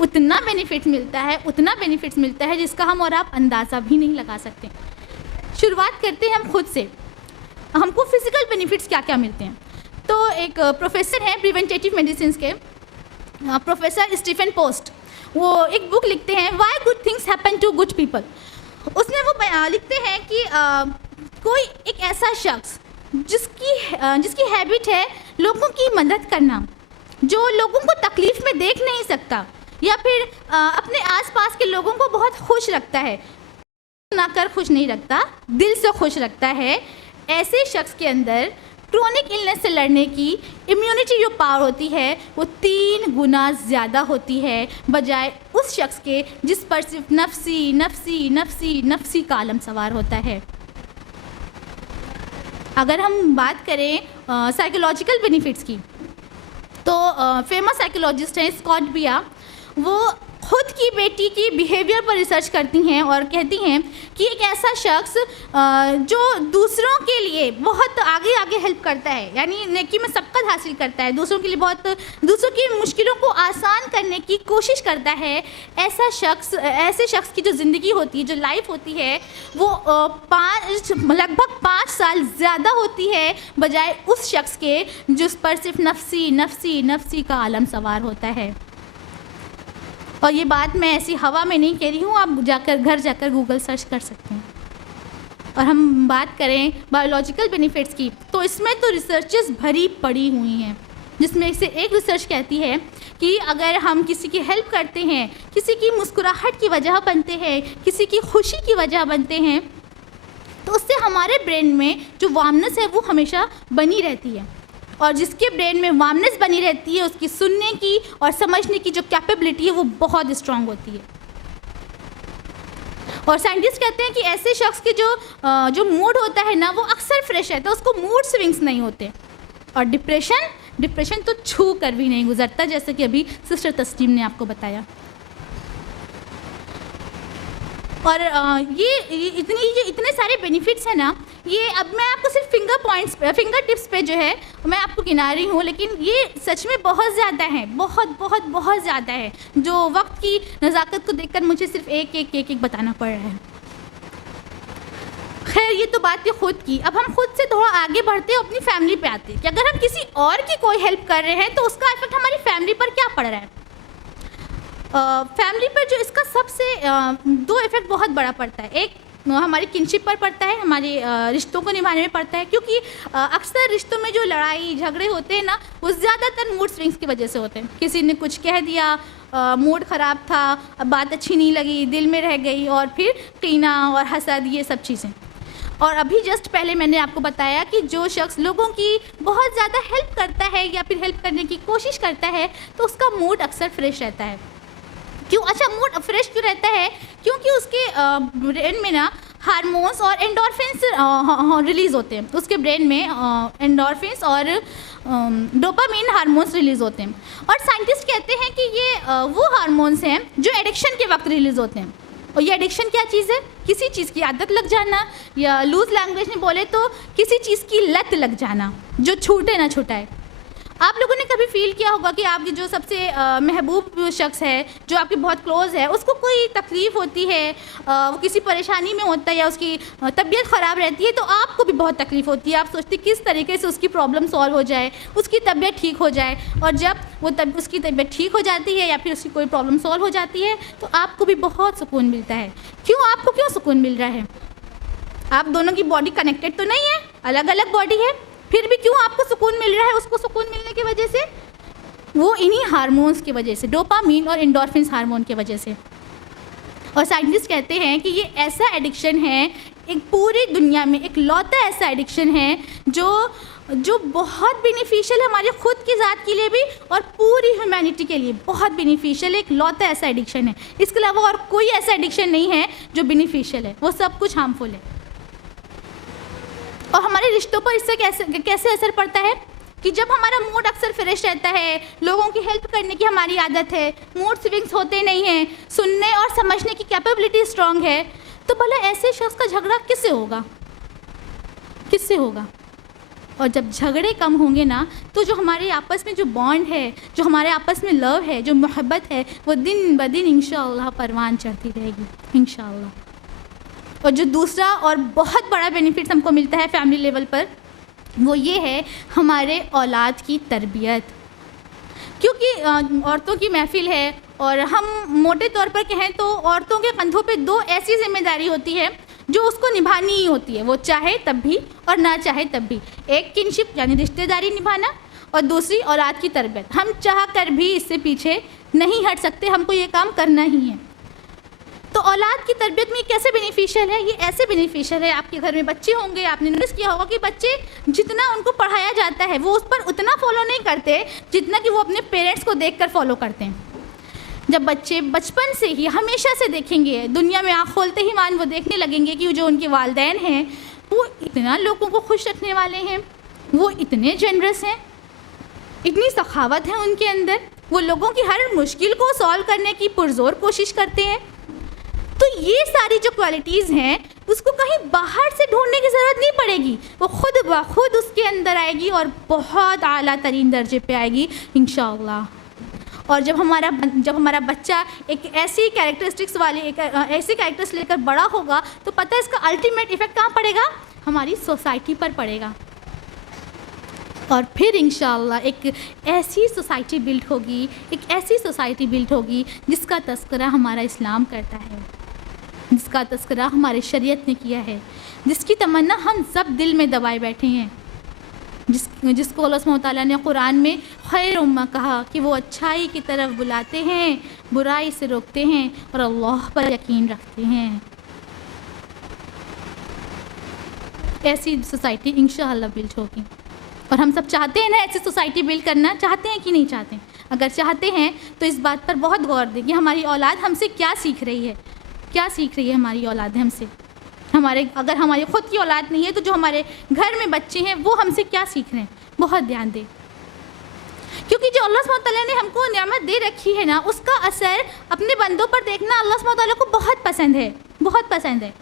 उतना बेनिफिट्स मिलता है जिसका हम और आप अंदाज़ा भी नहीं लगा सकते। शुरुआत करते हैं हम खुद से। हमको फिज़िकल बेनिफिट्स क्या क्या मिलते हैं? तो एक प्रोफेसर हैं प्रिवेंटिव मेडिसिन के, प्रोफेसर स्टीफन पोस्ट, वो एक बुक लिखते हैं, why good things happen to good people. उसमें वो लिखते हैं कि कोई एक ऐसा शख्स जिसकी हैबिट है लोगों की मदद करना, जो लोगों को तकलीफ़ में देख नहीं सकता, या फिर अपने आसपास के लोगों को बहुत खुश रखता है, ना कर खुश नहीं रखता, दिल से खुश रखता है, ऐसे शख्स के अंदर क्रोनिक इलनेस से लड़ने की इम्यूनिटी जो पावर होती है वो 3 गुना ज़्यादा होती है बजाय उस शख्स के जिस पर सिर्फ नफ्सी नफ्सी नफ्सी नफ्सी का आलम सवार होता है। अगर हम बात करें साइकोलॉजिकल बेनिफिट्स की, तो फेमस साइकोलॉजिस्ट हैं स्कॉट बिया, वो खुद की बेटी की बिहेवियर पर रिसर्च करती हैं और कहती हैं कि एक ऐसा शख्स जो दूसरों के लिए बहुत आगे आगे हेल्प करता है, यानी नेकी में सबकत हासिल करता है, दूसरों के लिए बहुत, दूसरों की मुश्किलों को आसान करने की कोशिश करता है, ऐसे शख्स की जो ज़िंदगी होती है, जो लाइफ होती है, वो लगभग 5 साल ज़्यादा होती है बजाय उस शख्स के जिस पर सिर्फ नफ्सी नफ्सी नफ्सी का आलम सवार होता है। और ये बात मैं ऐसी हवा में नहीं कह रही हूँ, आप घर जाकर गूगल सर्च कर सकते हैं। और हम बात करें बायोलॉजिकल बेनिफिट्स की, तो इसमें तो रिसर्चेस भरी पड़ी हुई हैं, जिसमें से एक रिसर्च कहती है कि अगर हम किसी की हेल्प करते हैं, किसी की मुस्कुराहट की वजह बनते हैं, किसी की खुशी की वजह बनते हैं, तो उससे हमारे ब्रेन में जो वार्मनेस है वो हमेशा बनी रहती है। और जिसके ब्रेन में वार्मनेस बनी रहती है, उसकी सुनने की और समझने की जो कैपेबिलिटी है वो बहुत स्ट्रांग होती है। और साइंटिस्ट कहते हैं कि ऐसे शख्स के जो मूड होता है ना, वो अक्सर फ्रेश रहता है, उसको मूड स्विंग्स नहीं होते। और डिप्रेशन तो छू कर भी नहीं गुजरता, जैसे कि अभी सिस्टर तस्नीम ने आपको बताया। और ये इतने सारे बेनिफिट्स हैं ना, ये अब मैं आपको सिर्फ फिंगर टिप्स पे जो है मैं आपको गिना रही हूँ, लेकिन ये सच में बहुत ज़्यादा है, बहुत ज़्यादा है, जो वक्त की नज़ाकत को देखकर मुझे सिर्फ एक बताना पड़ रहा है। खैर, ये तो बात है खुद की। अब हम खुद से थोड़ा आगे बढ़ते हैं, अपनी फैमिली पे आते हैं कि अगर हम किसी और की कोई हेल्प कर रहे हैं तो उसका इफेक्ट हमारी फैमिली पर क्या पड़ रहा है। फैमिली पर जो इसका सबसे 2 इफ़ेक्ट बहुत बड़ा पड़ता है। एक हमारी किनशिप पर पड़ता है, हमारे रिश्तों को निभाने में पड़ता है, क्योंकि अक्सर रिश्तों में जो लड़ाई झगड़े होते हैं ना, वो ज़्यादातर मूड स्विंग्स की वजह से होते हैं। किसी ने कुछ कह दिया, मूड ख़राब था, अब बात अच्छी नहीं लगी, दिल में रह गई, और फिर कीना और हसद, ये सब चीज़ें। और अभी जस्ट पहले मैंने आपको बताया कि जो शख्स लोगों की बहुत ज़्यादा हेल्प करता है या फिर हेल्प करने की कोशिश करता है, तो उसका मूड अक्सर फ्रेश रहता है। क्यों? अच्छा, मूड फ्रेश क्यों रहता है? क्योंकि उसके ब्रेन में ना हार्मोन्स और एंडोर्फिन्स रिलीज़ होते हैं। उसके ब्रेन में एंडोर्फिन्स और डोपामीन हार्मोन्स रिलीज़ होते हैं। और साइंटिस्ट कहते हैं कि ये वो हार्मोन्स हैं जो एडिक्शन के वक्त रिलीज़ होते हैं। और ये एडिक्शन क्या चीज़ है? किसी चीज़ की आदत लग जाना, या लूज लैंग्वेज में बोले तो किसी चीज़ की लत लग जाना जो छूटे ना छुटाए। आप लोगों ने कभी फील किया होगा कि आपकी जो सबसे महबूब शख्स है, जो आपके बहुत क्लोज़ है, उसको कोई तकलीफ़ होती है, वो किसी परेशानी में होता है या उसकी तबीयत ख़राब रहती है, तो आपको भी बहुत तकलीफ़ होती है। आप सोचते किस तरीके से उसकी प्रॉब्लम सॉल्व हो जाए, उसकी तबीयत ठीक हो जाए। और जब उसकी तबीयत ठीक हो जाती है या फिर उसकी कोई प्रॉब्लम सॉल्व हो जाती है, तो आपको भी बहुत सुकून मिलता है। आपको क्यों सुकून मिल रहा है? आप दोनों की बॉडी कनेक्टेड तो नहीं है, अलग अलग बॉडी है, फिर भी क्यों आपको सुकून मिल रहा है? उसको सुकून मिलने की वजह से, वो इन्हीं हार्मोन्स की वजह से, डोपामीन और एंडोर्फिन्स हार्मोन की वजह से। और साइंटिस्ट कहते हैं कि ये ऐसा एडिक्शन है, एक पूरी दुनिया में एक लौता ऐसा एडिक्शन है जो बहुत बेनिफिशियल है हमारे खुद की ज़ात के लिए भी और पूरी ह्यूमैनिटी के लिए बहुत बेनिफिशियल है। एक लौता ऐसा एडिक्शन है, इसके अलावा और कोई ऐसा एडिक्शन नहीं है जो बेनिफिशियल है, वो सब कुछ हार्मफुल है। और हमारे रिश्तों पर इससे कैसे असर पड़ता है कि जब हमारा मूड अक्सर फ्रेश रहता है, लोगों की हेल्प करने की हमारी आदत है, मूड स्विंग्स होते नहीं हैं, सुनने और समझने की कैपेबिलिटी स्ट्रांग है, तो भला ऐसे शख्स का झगड़ा किससे होगा? और जब झगड़े कम होंगे ना, तो जो हमारे आपस में जो बॉन्ड है, जो हमारे आपस में लव है, जो मोहब्बत है, वो दिन ब दिन इंशाअल्लाह परवान चढ़ती रहेगी इंशाअल्लाह। और जो दूसरा और बहुत बड़ा बेनिफिट हमको मिलता है फैमिली लेवल पर, वो ये है हमारे औलाद की तरबियत। क्योंकि औरतों की महफिल है और हम मोटे तौर पर कहें तो औरतों के कंधों पे 2 ऐसी जिम्मेदारी होती है जो उसको निभानी ही होती है, वो चाहे तब भी और ना चाहे तब भी। एक किनशिप यानी रिश्तेदारी निभाना, और दूसरी औलाद की तरबियत। हम चाह कर भी इससे पीछे नहीं हट सकते, हमको ये काम करना ही है। तो औलाद की तरबियत में कैसे बेनिफिशियल है? ये ऐसे बेनिफिशियल है, आपके घर में बच्चे होंगे, आपने नोटिस किया होगा कि बच्चे जितना उनको पढ़ाया जाता है वो उस पर उतना फॉलो नहीं करते जितना कि वो अपने पेरेंट्स को देखकर फॉलो करते हैं। जब बच्चे बचपन से ही हमेशा से देखेंगे, दुनिया में आँख खोलते ही मान वो देखने लगेंगे कि जो उनके वालिदैन हैं वो इतना लोगों को खुश रखने वाले हैं, वो इतने जनरस हैं, इतनी सखावत है उनके अंदर, वो लोगों की हर मुश्किल को सॉल्व करने की पुरजोर कोशिश करते हैं। तो ये सारी जो क्वालिटीज़ हैं उसको कहीं बाहर से ढूंढने की ज़रूरत नहीं पड़ेगी, वो खुद ब खुद उसके अंदर आएगी और बहुत आला तरीन दर्जे पे आएगी इंशाअल्लाह। और जब हमारा बच्चा एक ऐसी कैरेक्टरिस्टिक्स वाले ऐसी कैरेक्टर्स लेकर बड़ा होगा तो पता है इसका अल्टीमेट इफ़ेक्ट कहाँ पड़ेगा, हमारी सोसाइटी पर पड़ेगा। और फिर इंशाअल्लाह एक ऐसी सोसाइटी बिल्ड होगी, एक ऐसी सोसाइटी बिल्ड होगी जिसका तज़किरा हमारा इस्लाम करता है, जिसका तज़किरा हमारे शरीयत ने किया है, जिसकी तमन्ना हम सब दिल में दबाए बैठे हैं, जिसको अल्लाह सुब्हानहू तआला ने कुरान में खैर उम्मा कहा कि वो अच्छाई की तरफ बुलाते हैं, बुराई से रोकते हैं और अल्लाह पर यकीन रखते हैं। ऐसी सोसाइटी इंशाअल्लाह बिल्ड होगी और हम सब चाहते हैं ना ऐसी सोसाइटी बिल्ड करना, चाहते हैं कि नहीं चाहते हैं? अगर चाहते हैं तो इस बात पर बहुत गौर दें कि हमारी औलाद हमसे क्या सीख रही है, क्या सीख रही है हमारी औलाद हमसे। अगर हमारी ख़ुद की औलाद नहीं है तो जो हमारे घर में बच्चे हैं वो हमसे क्या सीख रहे हैं, बहुत ध्यान दें। क्योंकि जो अल्लाह सुब्हानहू तआला ने हमको नेमत दे रखी है ना, उसका असर अपने बंदों पर देखना अल्लाह सुब्हानहू तआला को बहुत पसंद है, बहुत पसंद है।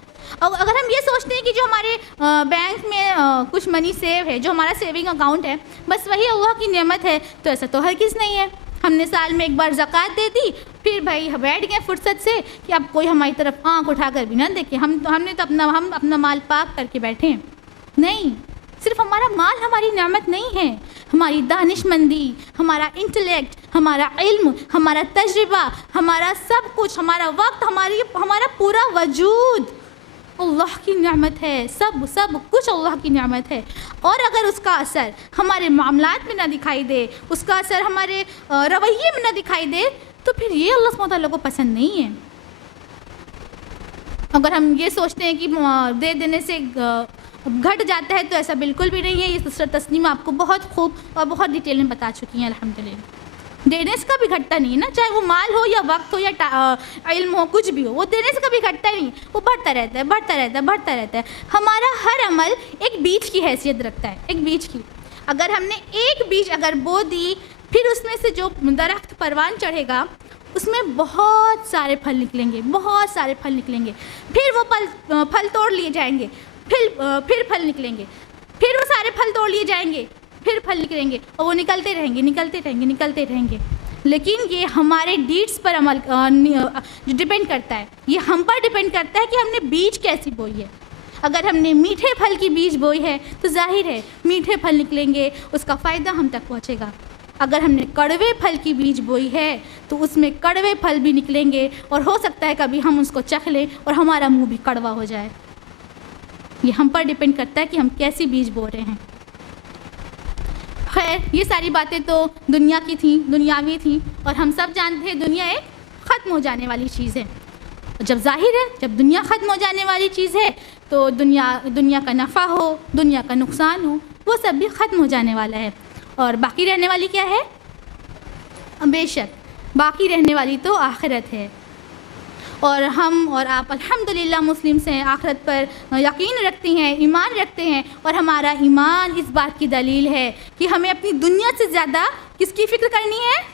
और अगर हम ये सोचते हैं कि जो हमारे बैंक में कुछ मनी सेव है, जो हमारा सेविंग अकाउंट है, बस वही अल्लाह की नेमत है, तो ऐसा तो हरगिज़ नहीं है। हमने साल में एक बार ज़कात दे दी, फिर भाई बैठ गए फुर्सत से कि अब कोई हमारी तरफ आँख उठाकर भी ना देखे, हमने तो अपना माल पाक करके बैठे हैं। नहीं, सिर्फ हमारा माल हमारी नेमत नहीं है, हमारी दानिशमंदी, हमारा इंटेलेक्ट, हमारा इल्म, हमारा तजुर्बा, हमारा सब कुछ, हमारा वक्त, हमारा पूरा वजूद अल्लाह की नेमत है। सब कुछ अल्लाह की नेमत है। और अगर उसका असर हमारे मामलात में ना दिखाई दे, उसका असर हमारे रवैये में ना दिखाई दे, तो फिर ये अल्लाह सुब्हानहू तआला को पसंद नहीं है। अगर हम ये सोचते हैं कि दे देने से घट जाता है, तो ऐसा बिल्कुल भी नहीं है। ये सिस्टर तस्नीम आपको बहुत खूब और बहुत डिटेल में बता चुकी हैं अल्हम्दुलिल्लाह। देने से कभी घटता नहीं है ना, चाहे वो माल हो या वक्त हो या इल्म हो, कुछ भी हो, वो देने से कभी घटता नहीं, वो बढ़ता रहता है, बढ़ता रहता है, बढ़ता रहता है। हमारा हर अमल एक बीज की हैसियत रखता है, एक बीज की। अगर हमने एक बीज अगर बो दी, फिर उसमें से जो दरख्त परवान चढ़ेगा उसमें बहुत सारे फल निकलेंगे, बहुत सारे फल निकलेंगे। फिर वो फल तोड़ लिए जाएंगे, फिर फल निकलेंगे, फिर वो सारे फल तोड़ लिए जाएंगे, फिर फल निकलेंगे, और वो निकलते रहेंगे, निकलते रहेंगे, निकलते रहेंगे। लेकिन ये हमारे डीड्स पर अमल डिपेंड करता है, ये हम पर डिपेंड करता है कि हमने बीज कैसी बोई है। अगर हमने मीठे फल की बीज बोई है तो जाहिर है मीठे फल निकलेंगे, उसका फ़ायदा हम तक पहुँचेगा। अगर हमने कड़वे फल की बीज बोई है तो उसमें कड़वे फल भी निकलेंगे, और हो सकता है कभी हम उसको चख लें और हमारा मुँह भी कड़वा हो जाए। ये हम पर डिपेंड करता है कि हम कैसी बीज बो रहे हैं। खैर, ये सारी बातें तो दुनिया की थी, दुनियावी थी, और हम सब जानते हैं दुनिया एक ख़त्म हो जाने वाली चीज़ है। जब जाहिर है जब दुनिया ख़त्म हो जाने वाली चीज़ है तो दुनिया का नफ़ा हो, दुनिया का नुकसान हो, वो सब भी ख़त्म हो जाने वाला है। और बाकी रहने वाली क्या है? बेशक बाकी रहने वाली तो आखिरत है। और हम और आप अल्हम्दुलिल्लाह मुस्लिम से आखिरत पर यकीन रखते हैं, ईमान रखते हैं, और हमारा ईमान इस बात की दलील है कि हमें अपनी दुनिया से ज़्यादा किसकी फ़िक्र करनी है?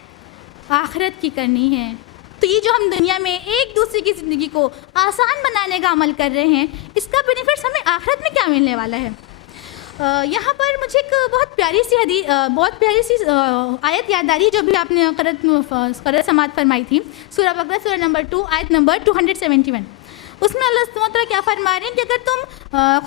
आखिरत की करनी है। तो ये जो हम दुनिया में एक दूसरे की ज़िंदगी को आसान बनाने का अमल कर रहे हैं, इसका बेनिफिट्स हमें आखिरत में क्या मिलने वाला है? यहाँ पर मुझे एक बहुत प्यारी सी आयत याद आ रही है, जो भी आपने क़रअत समात फरमाई थी, सूरह बकरा सूरह नंबर 2 आयत नंबर 271। उसमें अल्लाह सुब्हानहू तआला क्या फरमा रहे हैं कि अगर तुम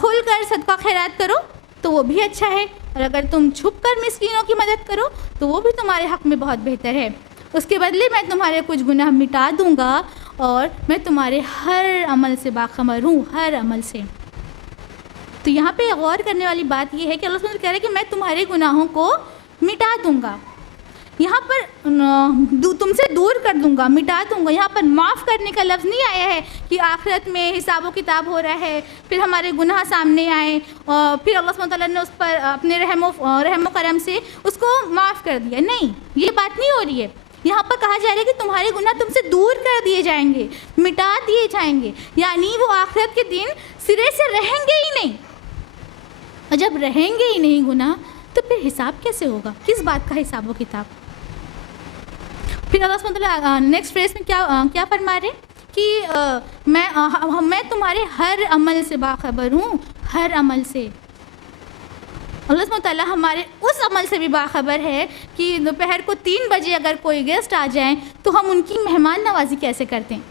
खुल कर सदका खैरात करो तो वो भी अच्छा है, और अगर तुम छुप कर मिस्कीनों की मदद करो तो वो भी तुम्हारे हक़ में बहुत बेहतर है। उसके बदले मैं तुम्हारे कुछ गुनाह मिटा दूँगा, और मैं तुम्हारे हर अमल से बाखबर हूँ, हर अमल से। तो यहाँ पे गौर करने वाली बात यह है कि अल्लाह सुब्हानहू तआला कह रहे हैं कि मैं तुम्हारे गुनाहों को मिटा दूँगा। यहाँ पर तुमसे दूर कर दूँगा, मिटा दूँगा। यहाँ पर माफ़ करने का लफ्ज़ नहीं आया है कि आखिरत में हिसाब किताब हो रहा है, फिर हमारे गुनाह सामने आए और फिर अल्लाह सुब्हानहू तआला ने उस पर अपने रहम करम से उसको माफ़ कर दिया। नहीं, ये बात नहीं हो रही है। यहाँ पर कहा जा रहा है कि तुम्हारे गुनाह तुमसे दूर कर दिए जाएंगे, मिटा दिए जाएंगे, यानी वो आखिरत के दिन सिरे से रहेंगे ही नहीं। और जब रहेंगे ही नहीं गुनाह, तो फिर हिसाब कैसे होगा? किस बात का हिसाब व किताब? फिर अल्लाह सुब्हानहू व तआला नेक्स्ट फ्रेज में क्या फरमा रहे कि मैं तुम्हारे हर अमल से बाखबर हूँ, हर अमल से। अल्लाह सुब्हानहू व तआला हमारे उस अमल से भी बाखबर है कि दोपहर को 3 बजे अगर कोई गेस्ट आ जाए तो हम उनकी मेहमान नवाजी कैसे करते हैं,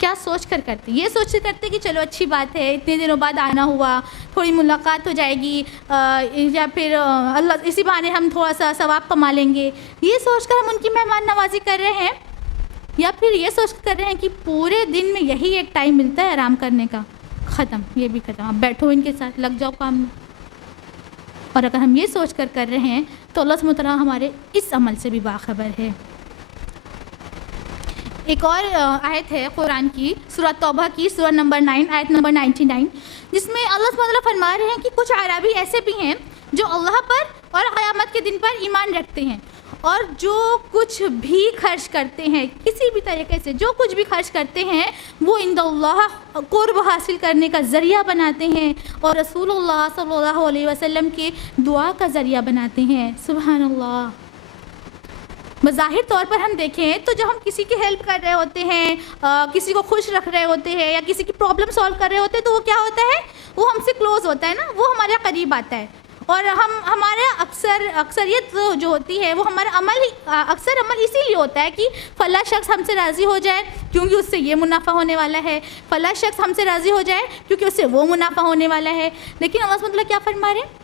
क्या सोच कर करते हैं। ये सोच कर करते हैं कि चलो अच्छी बात है, इतने दिनों बाद आना हुआ, थोड़ी मुलाकात हो जाएगी, या फिर अल्लाह इसी बहाने हम थोड़ा सा सवाब कमा लेंगे, ये सोच कर हम उनकी मेहमान नवाजी कर रहे हैं। या फिर ये सोच कर रहे हैं कि पूरे दिन में यही एक टाइम मिलता है आराम करने का, ख़त्म, ये भी ख़त्म, अब बैठो इनके साथ, लग जाओ काम में। और अगर हम ये सोच कर रहे हैं तो अल्लाह सुब्हानहू व तआला हमारे इस अमल से भी बाखबर है। एक और आयत है कुरान की, सूरह तौबा की सूरह नंबर 9 आयत नंबर 99, जिसमें अल्लाह सुब्हानहू व तआला फरमा रहे हैं कि कुछ अरबी ऐसे भी हैं जो अल्लाह पर और क़यामत के दिन पर ईमान रखते हैं, और जो कुछ भी खर्च करते हैं, किसी भी तरीके से जो कुछ भी खर्च करते हैं, वो इंदल्लाह क़ुर्ब हासिल करने का ज़रिया बनाते हैं और रसूलुल्लाह सल्लल्लाहु अलैहि वसल्लम के दुआ का ज़रिया बनाते हैं। सुभान अल्लाह। बज़ाहिर तौर पर हम देखें तो जब हम किसी की हेल्प कर रहे होते हैं, किसी को खुश रख रहे होते हैं या किसी की प्रॉब्लम सॉल्व कर रहे होते हैं, तो वो क्या होता है, वो हमसे क्लोज़ होता है ना, वो हमारे करीब आता है। और हमारे अक्सरियत जो होती है वो हमारा अक्सर अमल इसीलिए होता है कि फ़ला शख्स हमसे राज़ी हो जाए क्योंकि उससे ये मुनाफ़ा होने वाला है, फ़ला शख्स हमसे राज़ी हो जाए क्योंकि उससे वो मुनाफ़ा होने वाला है। लेकिन अल्लाह सुब्हानहू व तआला क्या फरमा रहे हैं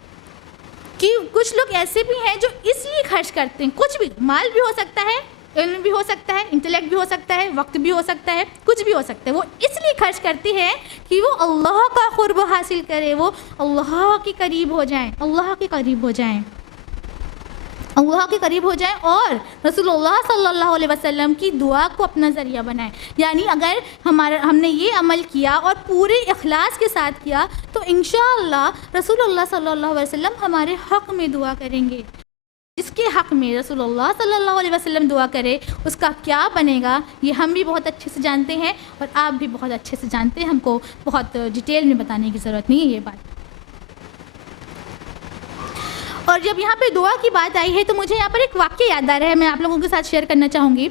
कि कुछ लोग ऐसे भी हैं जो इसलिए खर्च करते हैं, कुछ भी, माल भी हो सकता है, इल्म भी हो सकता है, इंटेलेक्ट भी हो सकता है, वक्त भी हो सकता है, कुछ भी हो सकता है, वो इसलिए खर्च करती है कि वो अल्लाह का क़ुर्ब हासिल करे, वो अल्लाह के करीब हो जाएं, अल्लाह के करीब हो जाएं, अल्लाह के करीब हो जाएं और रसूलुल्लाह सल्लल्लाहु अलैहि वसल्लम की दुआ को अपना ज़रिया बनाएं। यानी अगर हमने ये अमल किया और पूरे इखलास के साथ किया तो इंशाअल्लाह रसूलुल्लाह सल्लल्लाहु अलैहि वसल्लम हमारे हक़ में दुआ करेंगे। इसके हक़ में रसूलुल्लाह सल्लल्लाहु अलैहि वसल्लम दुआ करे, उसका क्या बनेगा ये हम भी बहुत अच्छे से जानते हैं और आप भी बहुत अच्छे से जानते हैं, हमको बहुत डिटेल में बताने की ज़रूरत नहीं है ये बात। और जब यहाँ पे दुआ की बात आई है तो मुझे यहाँ पर एक वाक़या याद आ रहा है, मैं आप लोगों के साथ शेयर करना चाहूँगी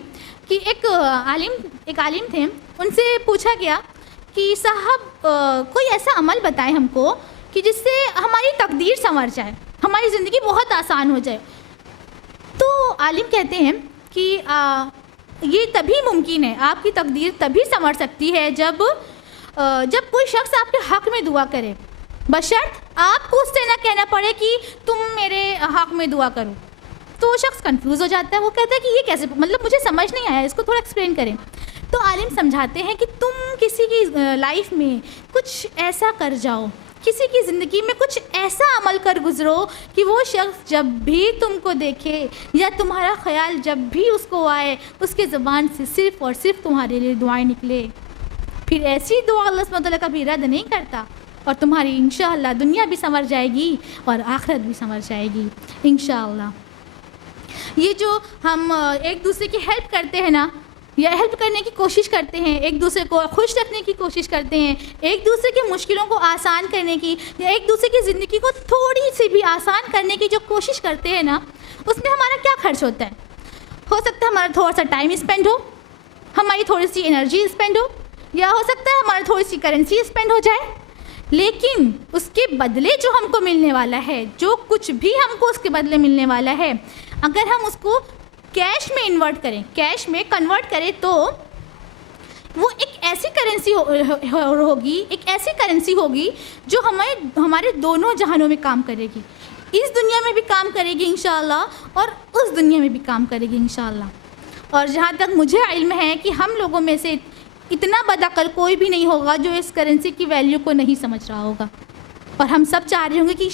कि एक आलिम थे, उनसे पूछा गया कि साहब कोई ऐसा अमल बताएं हमको कि जिससे हमारी तकदीर संवर जाए, हमारी ज़िंदगी बहुत आसान हो जाए। तो आलिम कहते हैं कि ये तभी मुमकिन है, आपकी तकदीर तभी संवर सकती है जब कोई शख्स आपके हक़ में दुआ करे, बशर्त आपको उससे ना कहना पड़े कि तुम मेरे हक़ में दुआ करो। तो वो शख्स कंफ्यूज हो जाता है, वो कहता है कि ये कैसे, मतलब मुझे समझ नहीं आया, इसको थोड़ा एक्सप्लेन करें। तो आलिम समझाते हैं कि तुम किसी की लाइफ में कुछ ऐसा कर जाओ, किसी की ज़िंदगी में कुछ ऐसा अमल कर गुज़रो कि वो शख्स जब भी तुमको देखे या तुम्हारा ख्याल जब भी उसको आए, उसके ज़बान से सिर्फ़ और सिर्फ तुम्हारे लिए दुआएं निकले। फिर ऐसी दुआ अल्लाह सुब्हानहू व तआला कभी रद्द नहीं करता और तुम्हारी इंशाअल्लाह दुनिया भी संवर जाएगी और आखिरत भी संवर जाएगी इंशाअल्लाह। ये जो हम एक दूसरे की हेल्प करते हैं ना, या हेल्प करने की कोशिश करते हैं, एक दूसरे को खुश रखने की कोशिश करते हैं, एक दूसरे की मुश्किलों को आसान करने की या एक दूसरे की ज़िंदगी को थोड़ी सी भी आसान करने की जो कोशिश करते हैं ना, उसमें हमारा क्या खर्च होता है? हो सकता है हमारा थोड़ा सा टाइम स्पेंड हो, हमारी थोड़ी सी एनर्जी स्पेंड हो, या हो सकता है हमारी थोड़ी सी करेंसी स्पेंड हो जाए, लेकिन उसके बदले जो हमको मिलने वाला है, जो कुछ भी हमको उसके बदले मिलने वाला है, अगर हम उसको कैश में इन्वर्ट करें, कैश में कन्वर्ट करें, तो वो एक ऐसी करेंसी होगी, एक ऐसी करेंसी होगी जो हमारे दोनों जहानों में काम करेगी, इस दुनिया में भी काम करेगी इंशाअल्लाह और उस दुनिया में भी काम करेगी इंशाअल्लाह। और जहाँ तक मुझे इल्म है कि हम लोगों में से इतना बदअक्ल कोई भी नहीं होगा जो इस करेंसी की वैल्यू को नहीं समझ रहा होगा, और हम सब चाह रहे होंगे कि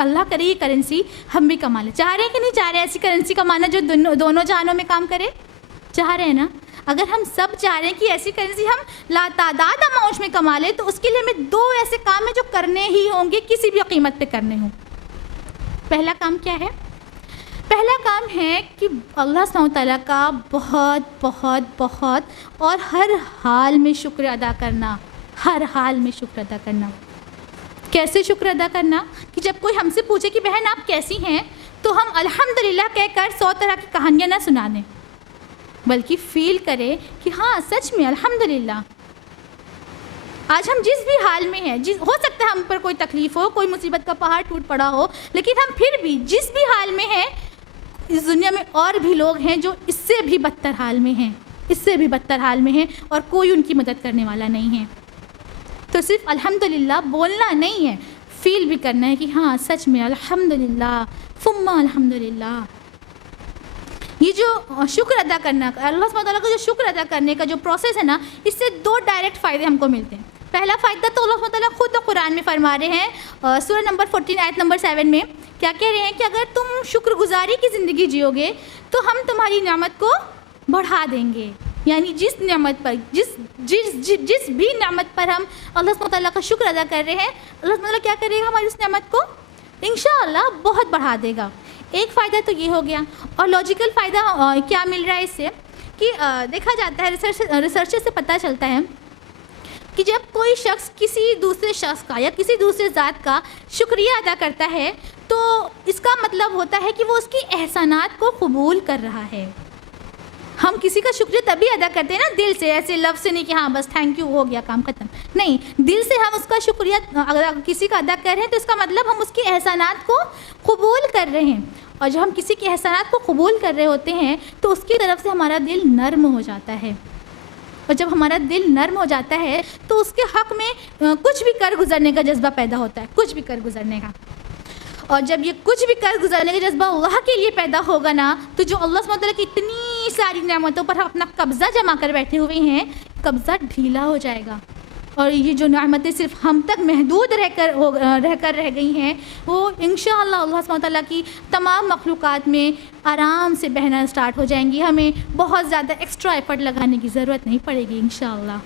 अल्लाह करे ये करेंसी हम भी कमा लें। चाह रहे हैं कि नहीं चाह रहे हैं ऐसी करेंसी कमाना जो दोनों जहानों में काम करे? चाह रहे हैं ना? अगर हम सब चाह रहे हैं कि ऐसी करेंसी हम लातादाद अमाउंट में कमा लें, तो उसके लिए हमें 2 ऐसे काम हैं जो करने ही होंगे, किसी भी कीमत पे करने हों। पहला काम क्या है? पहला काम है कि अल्लाह सुब्हानहू व तआला का बहुत बहुत बहुत और हर हाल में शुक्र अदा करना, हर हाल में शुक्र अदा करना। कैसे शुक्र अदा करना? कि जब कोई हमसे पूछे कि बहन आप कैसी हैं, तो हम अल्हम्दुलिल्लाह कहकर 100 तरह की कहानियाँ ना सुना दें। बल्कि फील करें कि हाँ सच में अल्हम्दुलिल्लाह आज हम जिस भी हाल में हैं, जिस हो सकता है हम पर कोई तकलीफ़ हो, कोई मुसीबत का पहाड़ टूट पड़ा हो, लेकिन हम फिर भी जिस भी हाल में हैं, इस दुनिया में और भी लोग हैं जो इससे भी बदतर हाल में हैं, इससे भी बदतर हाल में हैं और कोई उनकी मदद करने वाला नहीं है। तो सिर्फ अल्हम्दुलिल्लाह बोलना नहीं है, फील भी करना है कि हाँ सच में अल्हम्दुलिल्लाह फुम्मा अल्हम्दुलिल्लाह। ये जो शुक्र अदा करना, अल्लाह सुब्हानहू तआला का जो शुक्र अदा करने का जो प्रोसेस है ना, इससे दो डायरेक्ट फ़ायदे हमको मिलते हैं। पहला फ़ायदा तो अल्लाह सुब्हानहू तआला खुद कुरान में फरमा रहे हैं, सूरह नंबर 14 आयत नंबर 7 में क्या कह रहे हैं कि अगर तुम शुक्रगुजारी की ज़िंदगी जियोगे तो हम तुम्हारी नेमत को बढ़ा देंगे। यानी जिस नेमत पर जिस भी नेमत पर हम अल्लाह सुब्हानहू तआला का शुक्र अदा कर रहे हैं, अल्लाह सुब्हानहू तआला क्या करेगा, हमारी उस नेमत को इंशाअल्लाह बहुत बढ़ा देगा। एक फ़ायदा तो ये हो गया। और लॉजिकल फ़ायदा क्या मिल रहा है इससे कि देखा जाता है, रिसर्च से पता चलता है कि जब कोई शख्स किसी दूसरे शख्स का या किसी दूसरे ज़ात का शुक्रिया अदा करता है तो इसका मतलब होता है कि वो उसकी एहसानात को कबूल कर रहा है। हम किसी का शुक्रिया तभी अदा करते हैं ना, दिल से, ऐसे लफ्ज़ से नहीं कि हाँ बस थैंक यू हो गया काम ख़त्म, नहीं, दिल से हम उसका शुक्रिया अगर किसी का अदा कर रहे हैं तो इसका मतलब हम उसकी एहसानात को कबूल कर रहे हैं। और जब हम किसी के एहसानात को कबूल कर रहे होते हैं तो उसकी तरफ से हमारा दिल नर्म हो जाता है। और जब हमारा दिल नर्म हो जाता है तो उसके हक़ में कुछ भी कर गुजरने का जज्बा पैदा होता है, कुछ भी कर गुजरने का। और जब ये कुछ भी कर गुजरने का जज्बा अल्लाह के लिए पैदा होगा ना, तो जो अल्लाह सुब्हानहू तआला की इतनी सारी नेमतों पर हम अपना कब्ज़ा जमा कर बैठे हुए हैं, कब्ज़ा ढीला हो जाएगा। और ये जो नेमतें सिर्फ हम तक महदूद रहकर रह गई हैं, वो इंशाअल्लाह अल्लाह सुब्हानहू तआला की तमाम मखलूक़ात में आराम से बहना स्टार्ट हो जाएंगी। हमें बहुत ज़्यादा एक्स्ट्रा एफर्ट लगाने की ज़रूरत नहीं पड़ेगी इंशाअल्लाह।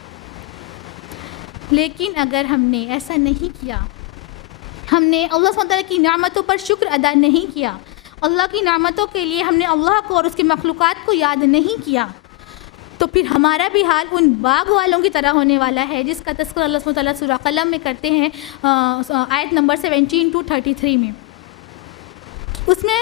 लेकिन अगर हमने ऐसा नहीं किया, हमने अल्लाह सुब्हानहू तआला की नेमतों पर शुक्र अदा नहीं किया, अल्लाह की नेमतों के लिए हमने अल्लाह को और उसके मखलूक़ात को याद नहीं किया, तो फिर हमारा भी हाल उन बाग वालों की तरह होने वाला है जिसका तज़किरा अल्लाह सुब्हानहू तआला सूरह क़लम में करते हैं, आयत नंबर 17 to 33 में। उसमें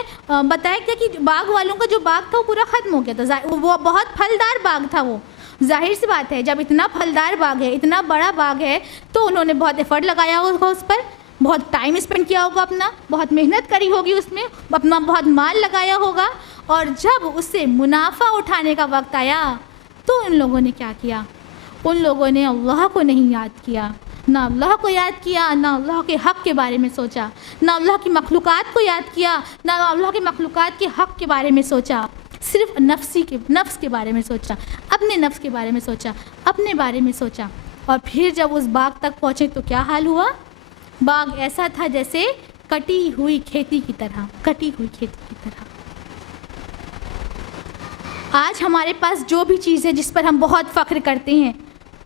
बताया गया कि बाग वालों का जो बाग था वो पूरा ख़त्म हो गया था। वो बहुत फलदार बाग था। वो जाहिर सी बात है, जब इतना फलदार बाग है, इतना बड़ा बाग है, तो उन्होंने बहुत एफ़र्ट लगाया होगा उस पर, बहुत टाइम स्पेंड किया होगा अपना, बहुत मेहनत करी होगी उसमें, अपना बहुत माल लगाया होगा। और जब उससे मुनाफा उठाने का वक्त आया तो उन लोगों ने क्या किया, उन लोगों ने अल्लाह को नहीं याद किया, ना अल्लाह को याद किया, ना अल्लाह के हक़ के बारे में सोचा, ना अल्लाह की मखलूक़ात को याद किया, ना अल्लाह के मखलूक़ात के हक़ के बारे में सोचा, सिर्फ नफ्स के बारे में सोचा, अपने नफ्स के बारे में सोचा, अपने बारे में सोचा। और फिर जब उस बाग तक पहुँचे तो क्या हाल हुआ, बाग ऐसा था जैसे कटी हुई खेती की तरह, कटी हुई खेती की तरह। आज हमारे पास जो भी चीज़ है जिस पर हम बहुत फ़ख्र करते हैं,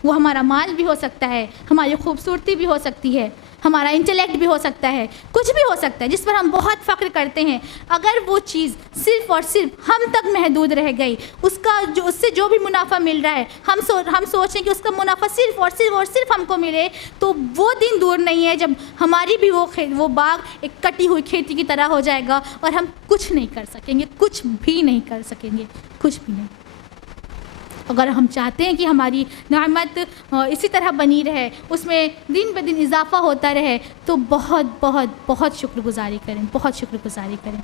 वो हमारा माल भी हो सकता है, हमारी खूबसूरती भी हो सकती है, हमारा इंटेलेक्ट भी हो सकता है, कुछ भी हो सकता है जिस पर हम बहुत फ़ख्र करते हैं। अगर वो चीज़ सिर्फ़ और सिर्फ हम तक महदूद रह गई, उससे जो भी मुनाफा मिल रहा है, हम सोचें कि उसका मुनाफा सिर्फ़ और सिर्फ हमको मिले, तो वो दिन दूर नहीं है जब हमारी भी वो बाग एक कटी हुई खेती की तरह हो जाएगा और हम कुछ नहीं कर सकेंगे, कुछ भी नहीं कर सकेंगे, कुछ भी नहीं। अगर हम चाहते हैं कि हमारी नेमत इसी तरह बनी रहे, उसमें दिन ब दिन इजाफ़ा होता रहे, तो बहुत बहुत बहुत शुक्रगुजारी करें, बहुत शुक्रगुजारी करें।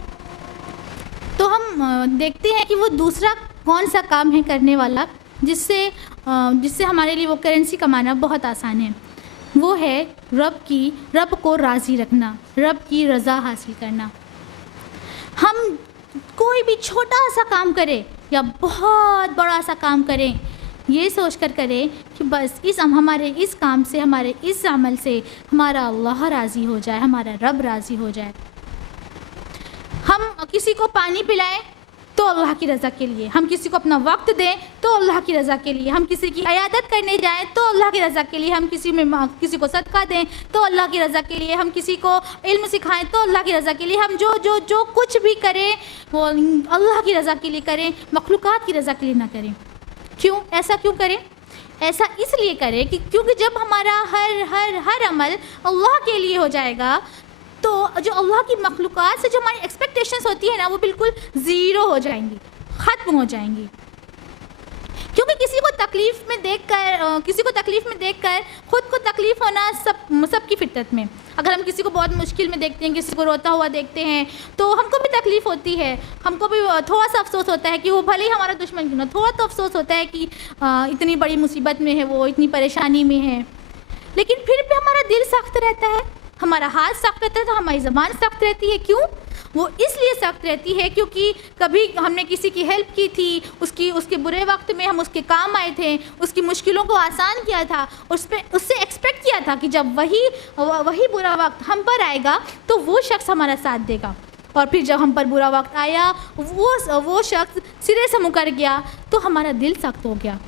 तो हम देखते हैं कि वो दूसरा कौन सा काम है करने वाला जिससे हमारे लिए वो करेंसी कमाना बहुत आसान है। वो है रब को राज़ी रखना, रब की रज़ा हासिल करना। हम कोई भी छोटा सा काम करें या बहुत बड़ा सा काम करें, ये सोच कर करें कि बस हमारे इस काम से, हमारे इस अमल से हमारा अल्लाह राज़ी हो जाए, हमारा रब राज़ी हो जाए। हम किसी को पानी पिलाएं तो अल्लाह की रज़ा के लिए, हम किसी को अपना वक्त दें तो अल्लाह की रज़ा के लिए, हम किसी की इयादत करने जाएं तो अल्लाह की रज़ा के लिए, हम किसी को सदका दें तो अल्लाह की रज़ा के लिए, हम किसी को इल्म सिखाएं तो अल्लाह की रज़ा के लिए, हम जो कुछ भी करें वो अल्लाह की रज़ा के लिए करें, मखलूक़ात की रज़ा के लिए ना करें। क्यों ऐसा क्यों करें? ऐसा इसलिए करें कि क्योंकि जब हमारा हर अमल अल्लाह के लिए हो जाएगा तो जो अल्लाह की मखलूक़ात से जो हमारी एक्सपेक्टेशंस होती है ना, वो बिल्कुल ज़ीरो हो जाएंगी, ख़त्म हो जाएंगी। किसी को तकलीफ़ में देखकर खुद को तकलीफ़ होना सबकी फितरत में। अगर हम किसी को बहुत मुश्किल में देखते हैं, किसी को रोता हुआ देखते हैं, तो हमको भी तकलीफ़ होती है, हमको भी थोड़ा सा अफसोस होता है कि वो भले ही हमारा दुश्मन क्यों ना, थोड़ा तो अफसोस होता है कि इतनी बड़ी मुसीबत में है, वो इतनी परेशानी में है। लेकिन फिर भी हमारा दिल सख्त रहता है, हमारा हाथ सख्त रहता है, तो हमारी ज़बान सख्त रहती है। क्यों? वो इसलिए सख्त रहती है क्योंकि कभी हमने किसी की हेल्प की थी, उसके बुरे वक्त में हम उसके काम आए थे, उसकी मुश्किलों को आसान किया था, उससे एक्सपेक्ट किया था कि जब वही बुरा वक्त हम पर आएगा तो वो शख्स हमारा साथ देगा। और फिर जब हम पर बुरा वक्त आया, वो शख्स सिरे से मुकर गया, तो हमारा दिल सख्त हो गया।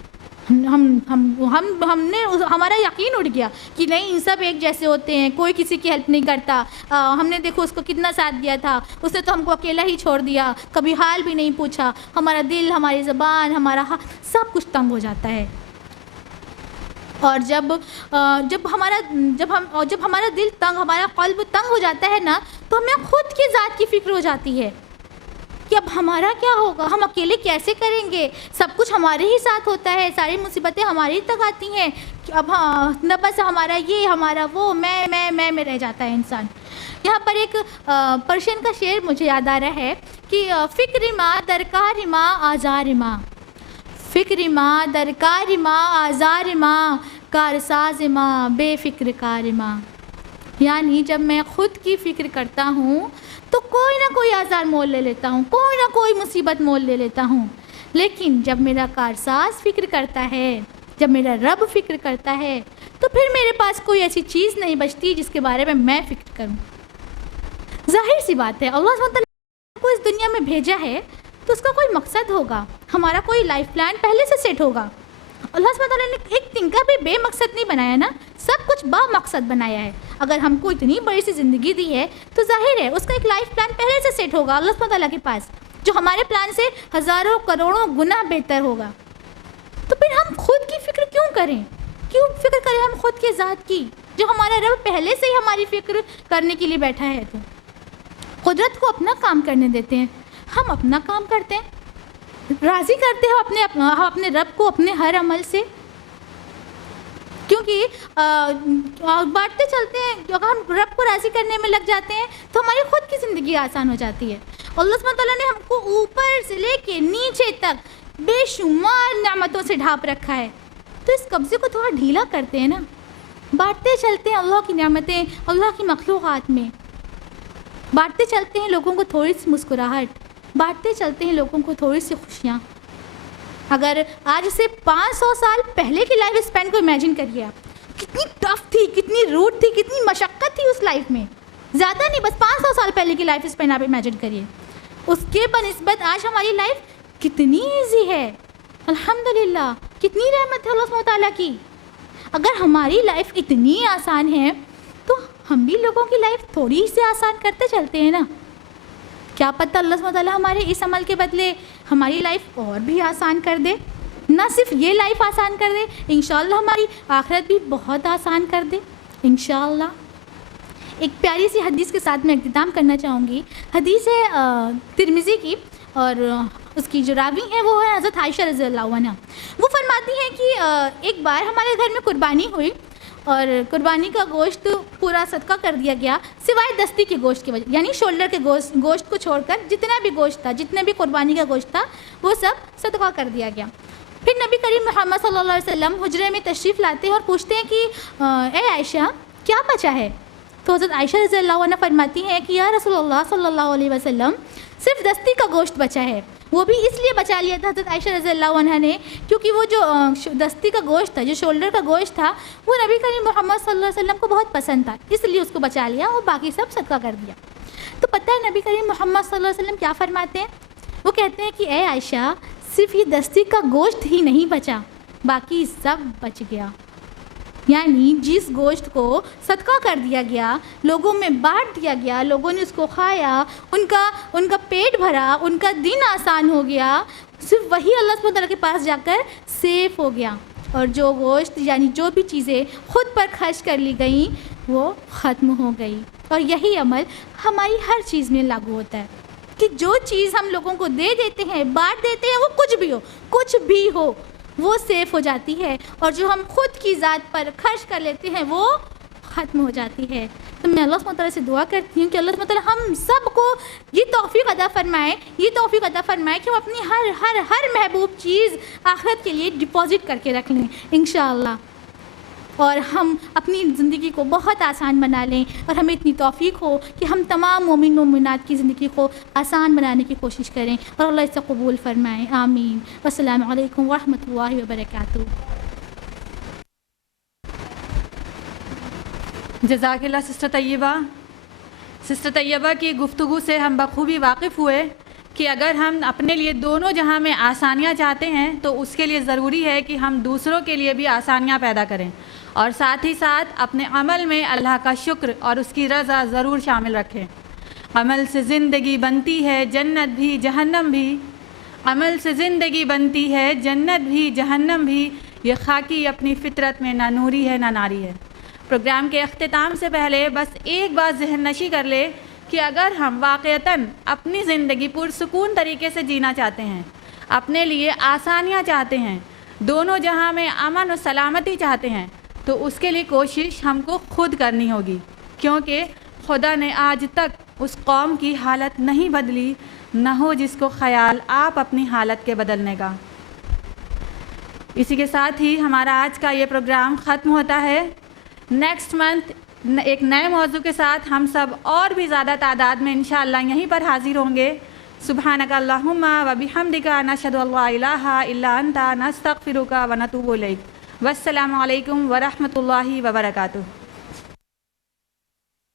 हमने हमारा यकीन उठ गया कि नहीं, इन सब एक जैसे होते हैं, कोई किसी की हेल्प नहीं करता। हमने देखो उसको कितना साथ दिया था, उसने तो हमको अकेला ही छोड़ दिया, कभी हाल भी नहीं पूछा। हमारा दिल, हमारी ज़बान, हमारा सब कुछ तंग हो जाता है। और जब हमारा दिल तंग, हमारा क़ल्ब तंग हो जाता है ना, तो हमें खुद की ज़ात की फ़िक्र हो जाती है कि अब हमारा क्या होगा, हम अकेले कैसे करेंगे, सब कुछ हमारे ही साथ होता है, सारी मुसीबतें हमारी तक आती हैं कि अब हाँ न बस हमारा ये, हमारा वो, मैं में रह जाता है इंसान। यहाँ पर एक पर्शियन का शेर मुझे याद आ रहा है कि फ़िक्र माँ दरकार माँ आज़ार माँ, फ़िक्र माँ दरकार माँ आज़ार माँ, कारसाज माँ बेफ़िक्र कार माँ। यानी जब मैं ख़ुद की फ़िक्र करता हूँ तो कोई ना कोई आज़ार मोल ले लेता हूँ, कोई ना कोई मुसीबत मोल ले लेता हूँ। लेकिन जब मेरा कारसाज फ़िक्र करता है, जब मेरा रब फ़िक्र करता है, तो फिर मेरे पास कोई ऐसी चीज़ नहीं बचती जिसके बारे में मैं फ़िक्र करूँ। जाहिर सी बात है, अल्लाह सुब्हानहू तआला को इस दुनिया में भेजा है तो उसका कोई मकसद होगा, हमारा कोई लाइफ प्लान पहले से सेट होगा। अल्लाह सुब्हानहू तआला ने एक तिनका भी बेमकसद नहीं बनाया ना, सब कुछ बामकसद बनाया है। अगर हमको इतनी बड़ी सी ज़िंदगी दी है तो जाहिर है उसका एक लाइफ प्लान पहले से सेट होगा अल्लाह सुब्हानहू तआला के पास, जो हमारे प्लान से हज़ारों करोड़ों गुना बेहतर होगा। तो फिर हम खुद की फ़िक्र क्यों करें हम खुद की ज़ात की, जो हमारा रब पहले से ही हमारी फ़िक्र करने के लिए बैठा है। तो कुदरत को अपना काम करने देते हैं, हम अपना काम करते हैं, राज़ी करते हैं अपने रब को अपने हर अमल से। क्योंकि बांटते चलते हैं, अगर हम रब को राज़ी करने में लग जाते हैं तो हमारी खुद की ज़िंदगी आसान हो जाती है। अल्लाह सुब्हानहू तआला ने हमको ऊपर से लेके नीचे तक बेशुमार नेमतों से ढाँप रखा है, तो इस कब्ज़े को थोड़ा ढीला करते हैं ना, बांटते चलते हैं अल्लाह की नेमतें अल्लाह की मखलूक़ात में, बांटते चलते हैं लोगों को थोड़ी सी मुस्कुराहट, बांटते चलते हैं लोगों को थोड़ी सी खुशियाँ। अगर आज से 500 साल पहले की लाइफ स्पैन को इमेजिन करिए आप, कितनी टफ थी, कितनी रूट थी, कितनी मशक्क़त थी उस लाइफ में। ज़्यादा नहीं, बस 500 साल पहले की लाइफ स्पैन आप इमेजिन करिए, उसके बनिस्बत आज हमारी लाइफ कितनी ईजी है। अल्हम्दुलिल्लाह, कितनी रहमत है अल्लाह सुब्हानहू तआला की। अगर हमारी लाइफ इतनी आसान है तो हम भी लोगों की लाइफ थोड़ी सी आसान करते चलते हैं ना। क्या पता अल्लाह सुब्हानहू तआला हमारे इस अमल के बदले हमारी लाइफ और भी आसान कर दे, ना सिर्फ ये लाइफ आसान कर दे, इंशाअल्लाह हमारी आखिरत भी बहुत आसान कर दे इंशाअल्लाह। एक प्यारी सी हदीस के साथ मैं इख्तिताम करना चाहूँगी। हदीस है तिरमिज़ी की, और उसकी जो रावी है वो है हज़रत आयशा रज़ियल्लाहु अन्हा। वो फरमाती हैं कि एक बार हमारे घर में कुर्बानी हुई और कुर्बानी का गोश्त पूरा सदका कर दिया गया, सिवाय दस्ती के गोश्त की वजह, यानी शोल्डर के गोश्त को छोड़कर जितना भी गोश्त था, जितने भी कुर्बानी का गोश्त था, वो सब सदका कर दिया गया। फिर नबी करीम मोहम्मद सल्लल्लाहु अलैहि वसल्लम हुजरे में तशरीफ़ लाते हैं और पूछते हैं कि ए आयशा, क्या बचा है? तो हज़रत आयशा रज़ियल्लाहु अन्हा फरमाती हैं कि या रसूलुल्लाह सल्लल्लाहु अलैहि वसल्लम, सिर्फ दस्ती का गोश्त बचा है। वो भी इसलिए बचा लिया था हज़रत आयशा रज़ियल्लाहु अन्हा ने, क्योंकि वो जो दस्ती का गोश्त था, जो शोल्डर का गोश्त था, वो नबी करीम मोहम्मद सल्लल्लाहु अलैहि वसल्लम को बहुत पसंद था, इसलिए उसको बचा लिया और बाकी सब सदका कर दिया। तो पता है नबी करीम मोहम्मद सल्लल्लाहु अलैहि वसल्लम क्या फ़रमाते हैं? वो कहते हैं कि ए आयशा, सिर्फ ये दस्ती का गोश्त ही नहीं बचा, बाकी सब बच गया। यानी जिस गोश्त को सदका कर दिया गया, लोगों में बांट दिया गया, लोगों ने उसको खाया, उनका पेट भरा, उनका दिन आसान हो गया, सिर्फ वही अल्लाह सुब्हानहू तआला के पास जाकर सेफ़ हो गया। और जो गोश्त यानी जो भी चीज़ें खुद पर खर्च कर ली गई वो ख़त्म हो गई। और यही अमल हमारी हर चीज़ में लागू होता है कि जो चीज़ हम लोगों को दे देते हैं, बांट देते हैं, वो कुछ भी हो, वो सेफ़ हो जाती है, और जो हम खुद की ज़ात पर खर्च कर लेते हैं वो ख़त्म हो जाती है। तो मैं अल्लाह सुब्हानहू तआला से दुआ करती हूँ कि अल्लाह सुब्हानहू तआला हम सबको ये तौफ़ीक़ अता फ़रमाए, कि हम अपनी हर महबूब चीज़ आखिरत के लिए डिपॉज़िट करके रख लें इंशाअल्लाह, और हम अपनी ज़िंदगी को बहुत आसान बना लें, और हमें इतनी तौफ़ीक़ हो कि हम तमाम मोमिन मोमिनात की ज़िंदगी को आसान बनाने की कोशिश करें, और अल्लाह इसे कबूल फ़रमाए। आमीन। वस्सलामु अलैकुम वरहमतुल्लाहि वबरकातुहू। जज़ाकिल्लाह सिस्टर तैयबा की गुफ्तगू से हम बखूबी वाकिफ़ हुए कि अगर हम अपने लिए दोनों जहां में आसानियां चाहते हैं तो उसके लिए ज़रूरी है कि हम दूसरों के लिए भी आसानियां पैदा करें, और साथ ही साथ अपने अमल में अल्लाह का शुक्र और उसकी रज़ा ज़रूर शामिल रखें। अमल से ज़िंदगी बनती है जन्नत भी जहन्नम भी, अमल से ज़िंदगी बनती है जन्नत भी जहन्नम भी, ये खाकी अपनी फ़ितरत में ना नूरी है ना नारी है। प्रोग्राम के अख्तिताम से पहले बस एक बात ज़हन नशी कर ले कि अगर हम वाक़यतन अपनी ज़िंदगी पुरसुकून तरीके से जीना चाहते हैं, अपने लिए आसानियाँ चाहते हैं, दोनों जहां में अमन और सलामती चाहते हैं, तो उसके लिए कोशिश हमको खुद करनी होगी, क्योंकि खुदा ने आज तक उस कौम की हालत नहीं बदली, न हो जिसको ख़याल आप अपनी हालत के बदलने का। इसी के साथ ही हमारा आज का ये प्रोग्राम ख़त्म होता है। नेक्स्ट मंथ एक नए मौजू के साथ हम सब और भी ज़्यादा तादाद में इंशाअल्लाह यहीं पर हाज़िर होंगे। सुब्हानका अल्लाहुम्मा व बिहम्दिका नशहदु अल्ला इलाहा इल्ला अंता नस्तगफिरुका व नतूबु इलैक। वस्सलामु अलैकुम व रहमतुल्लाहि व बरकातुहू।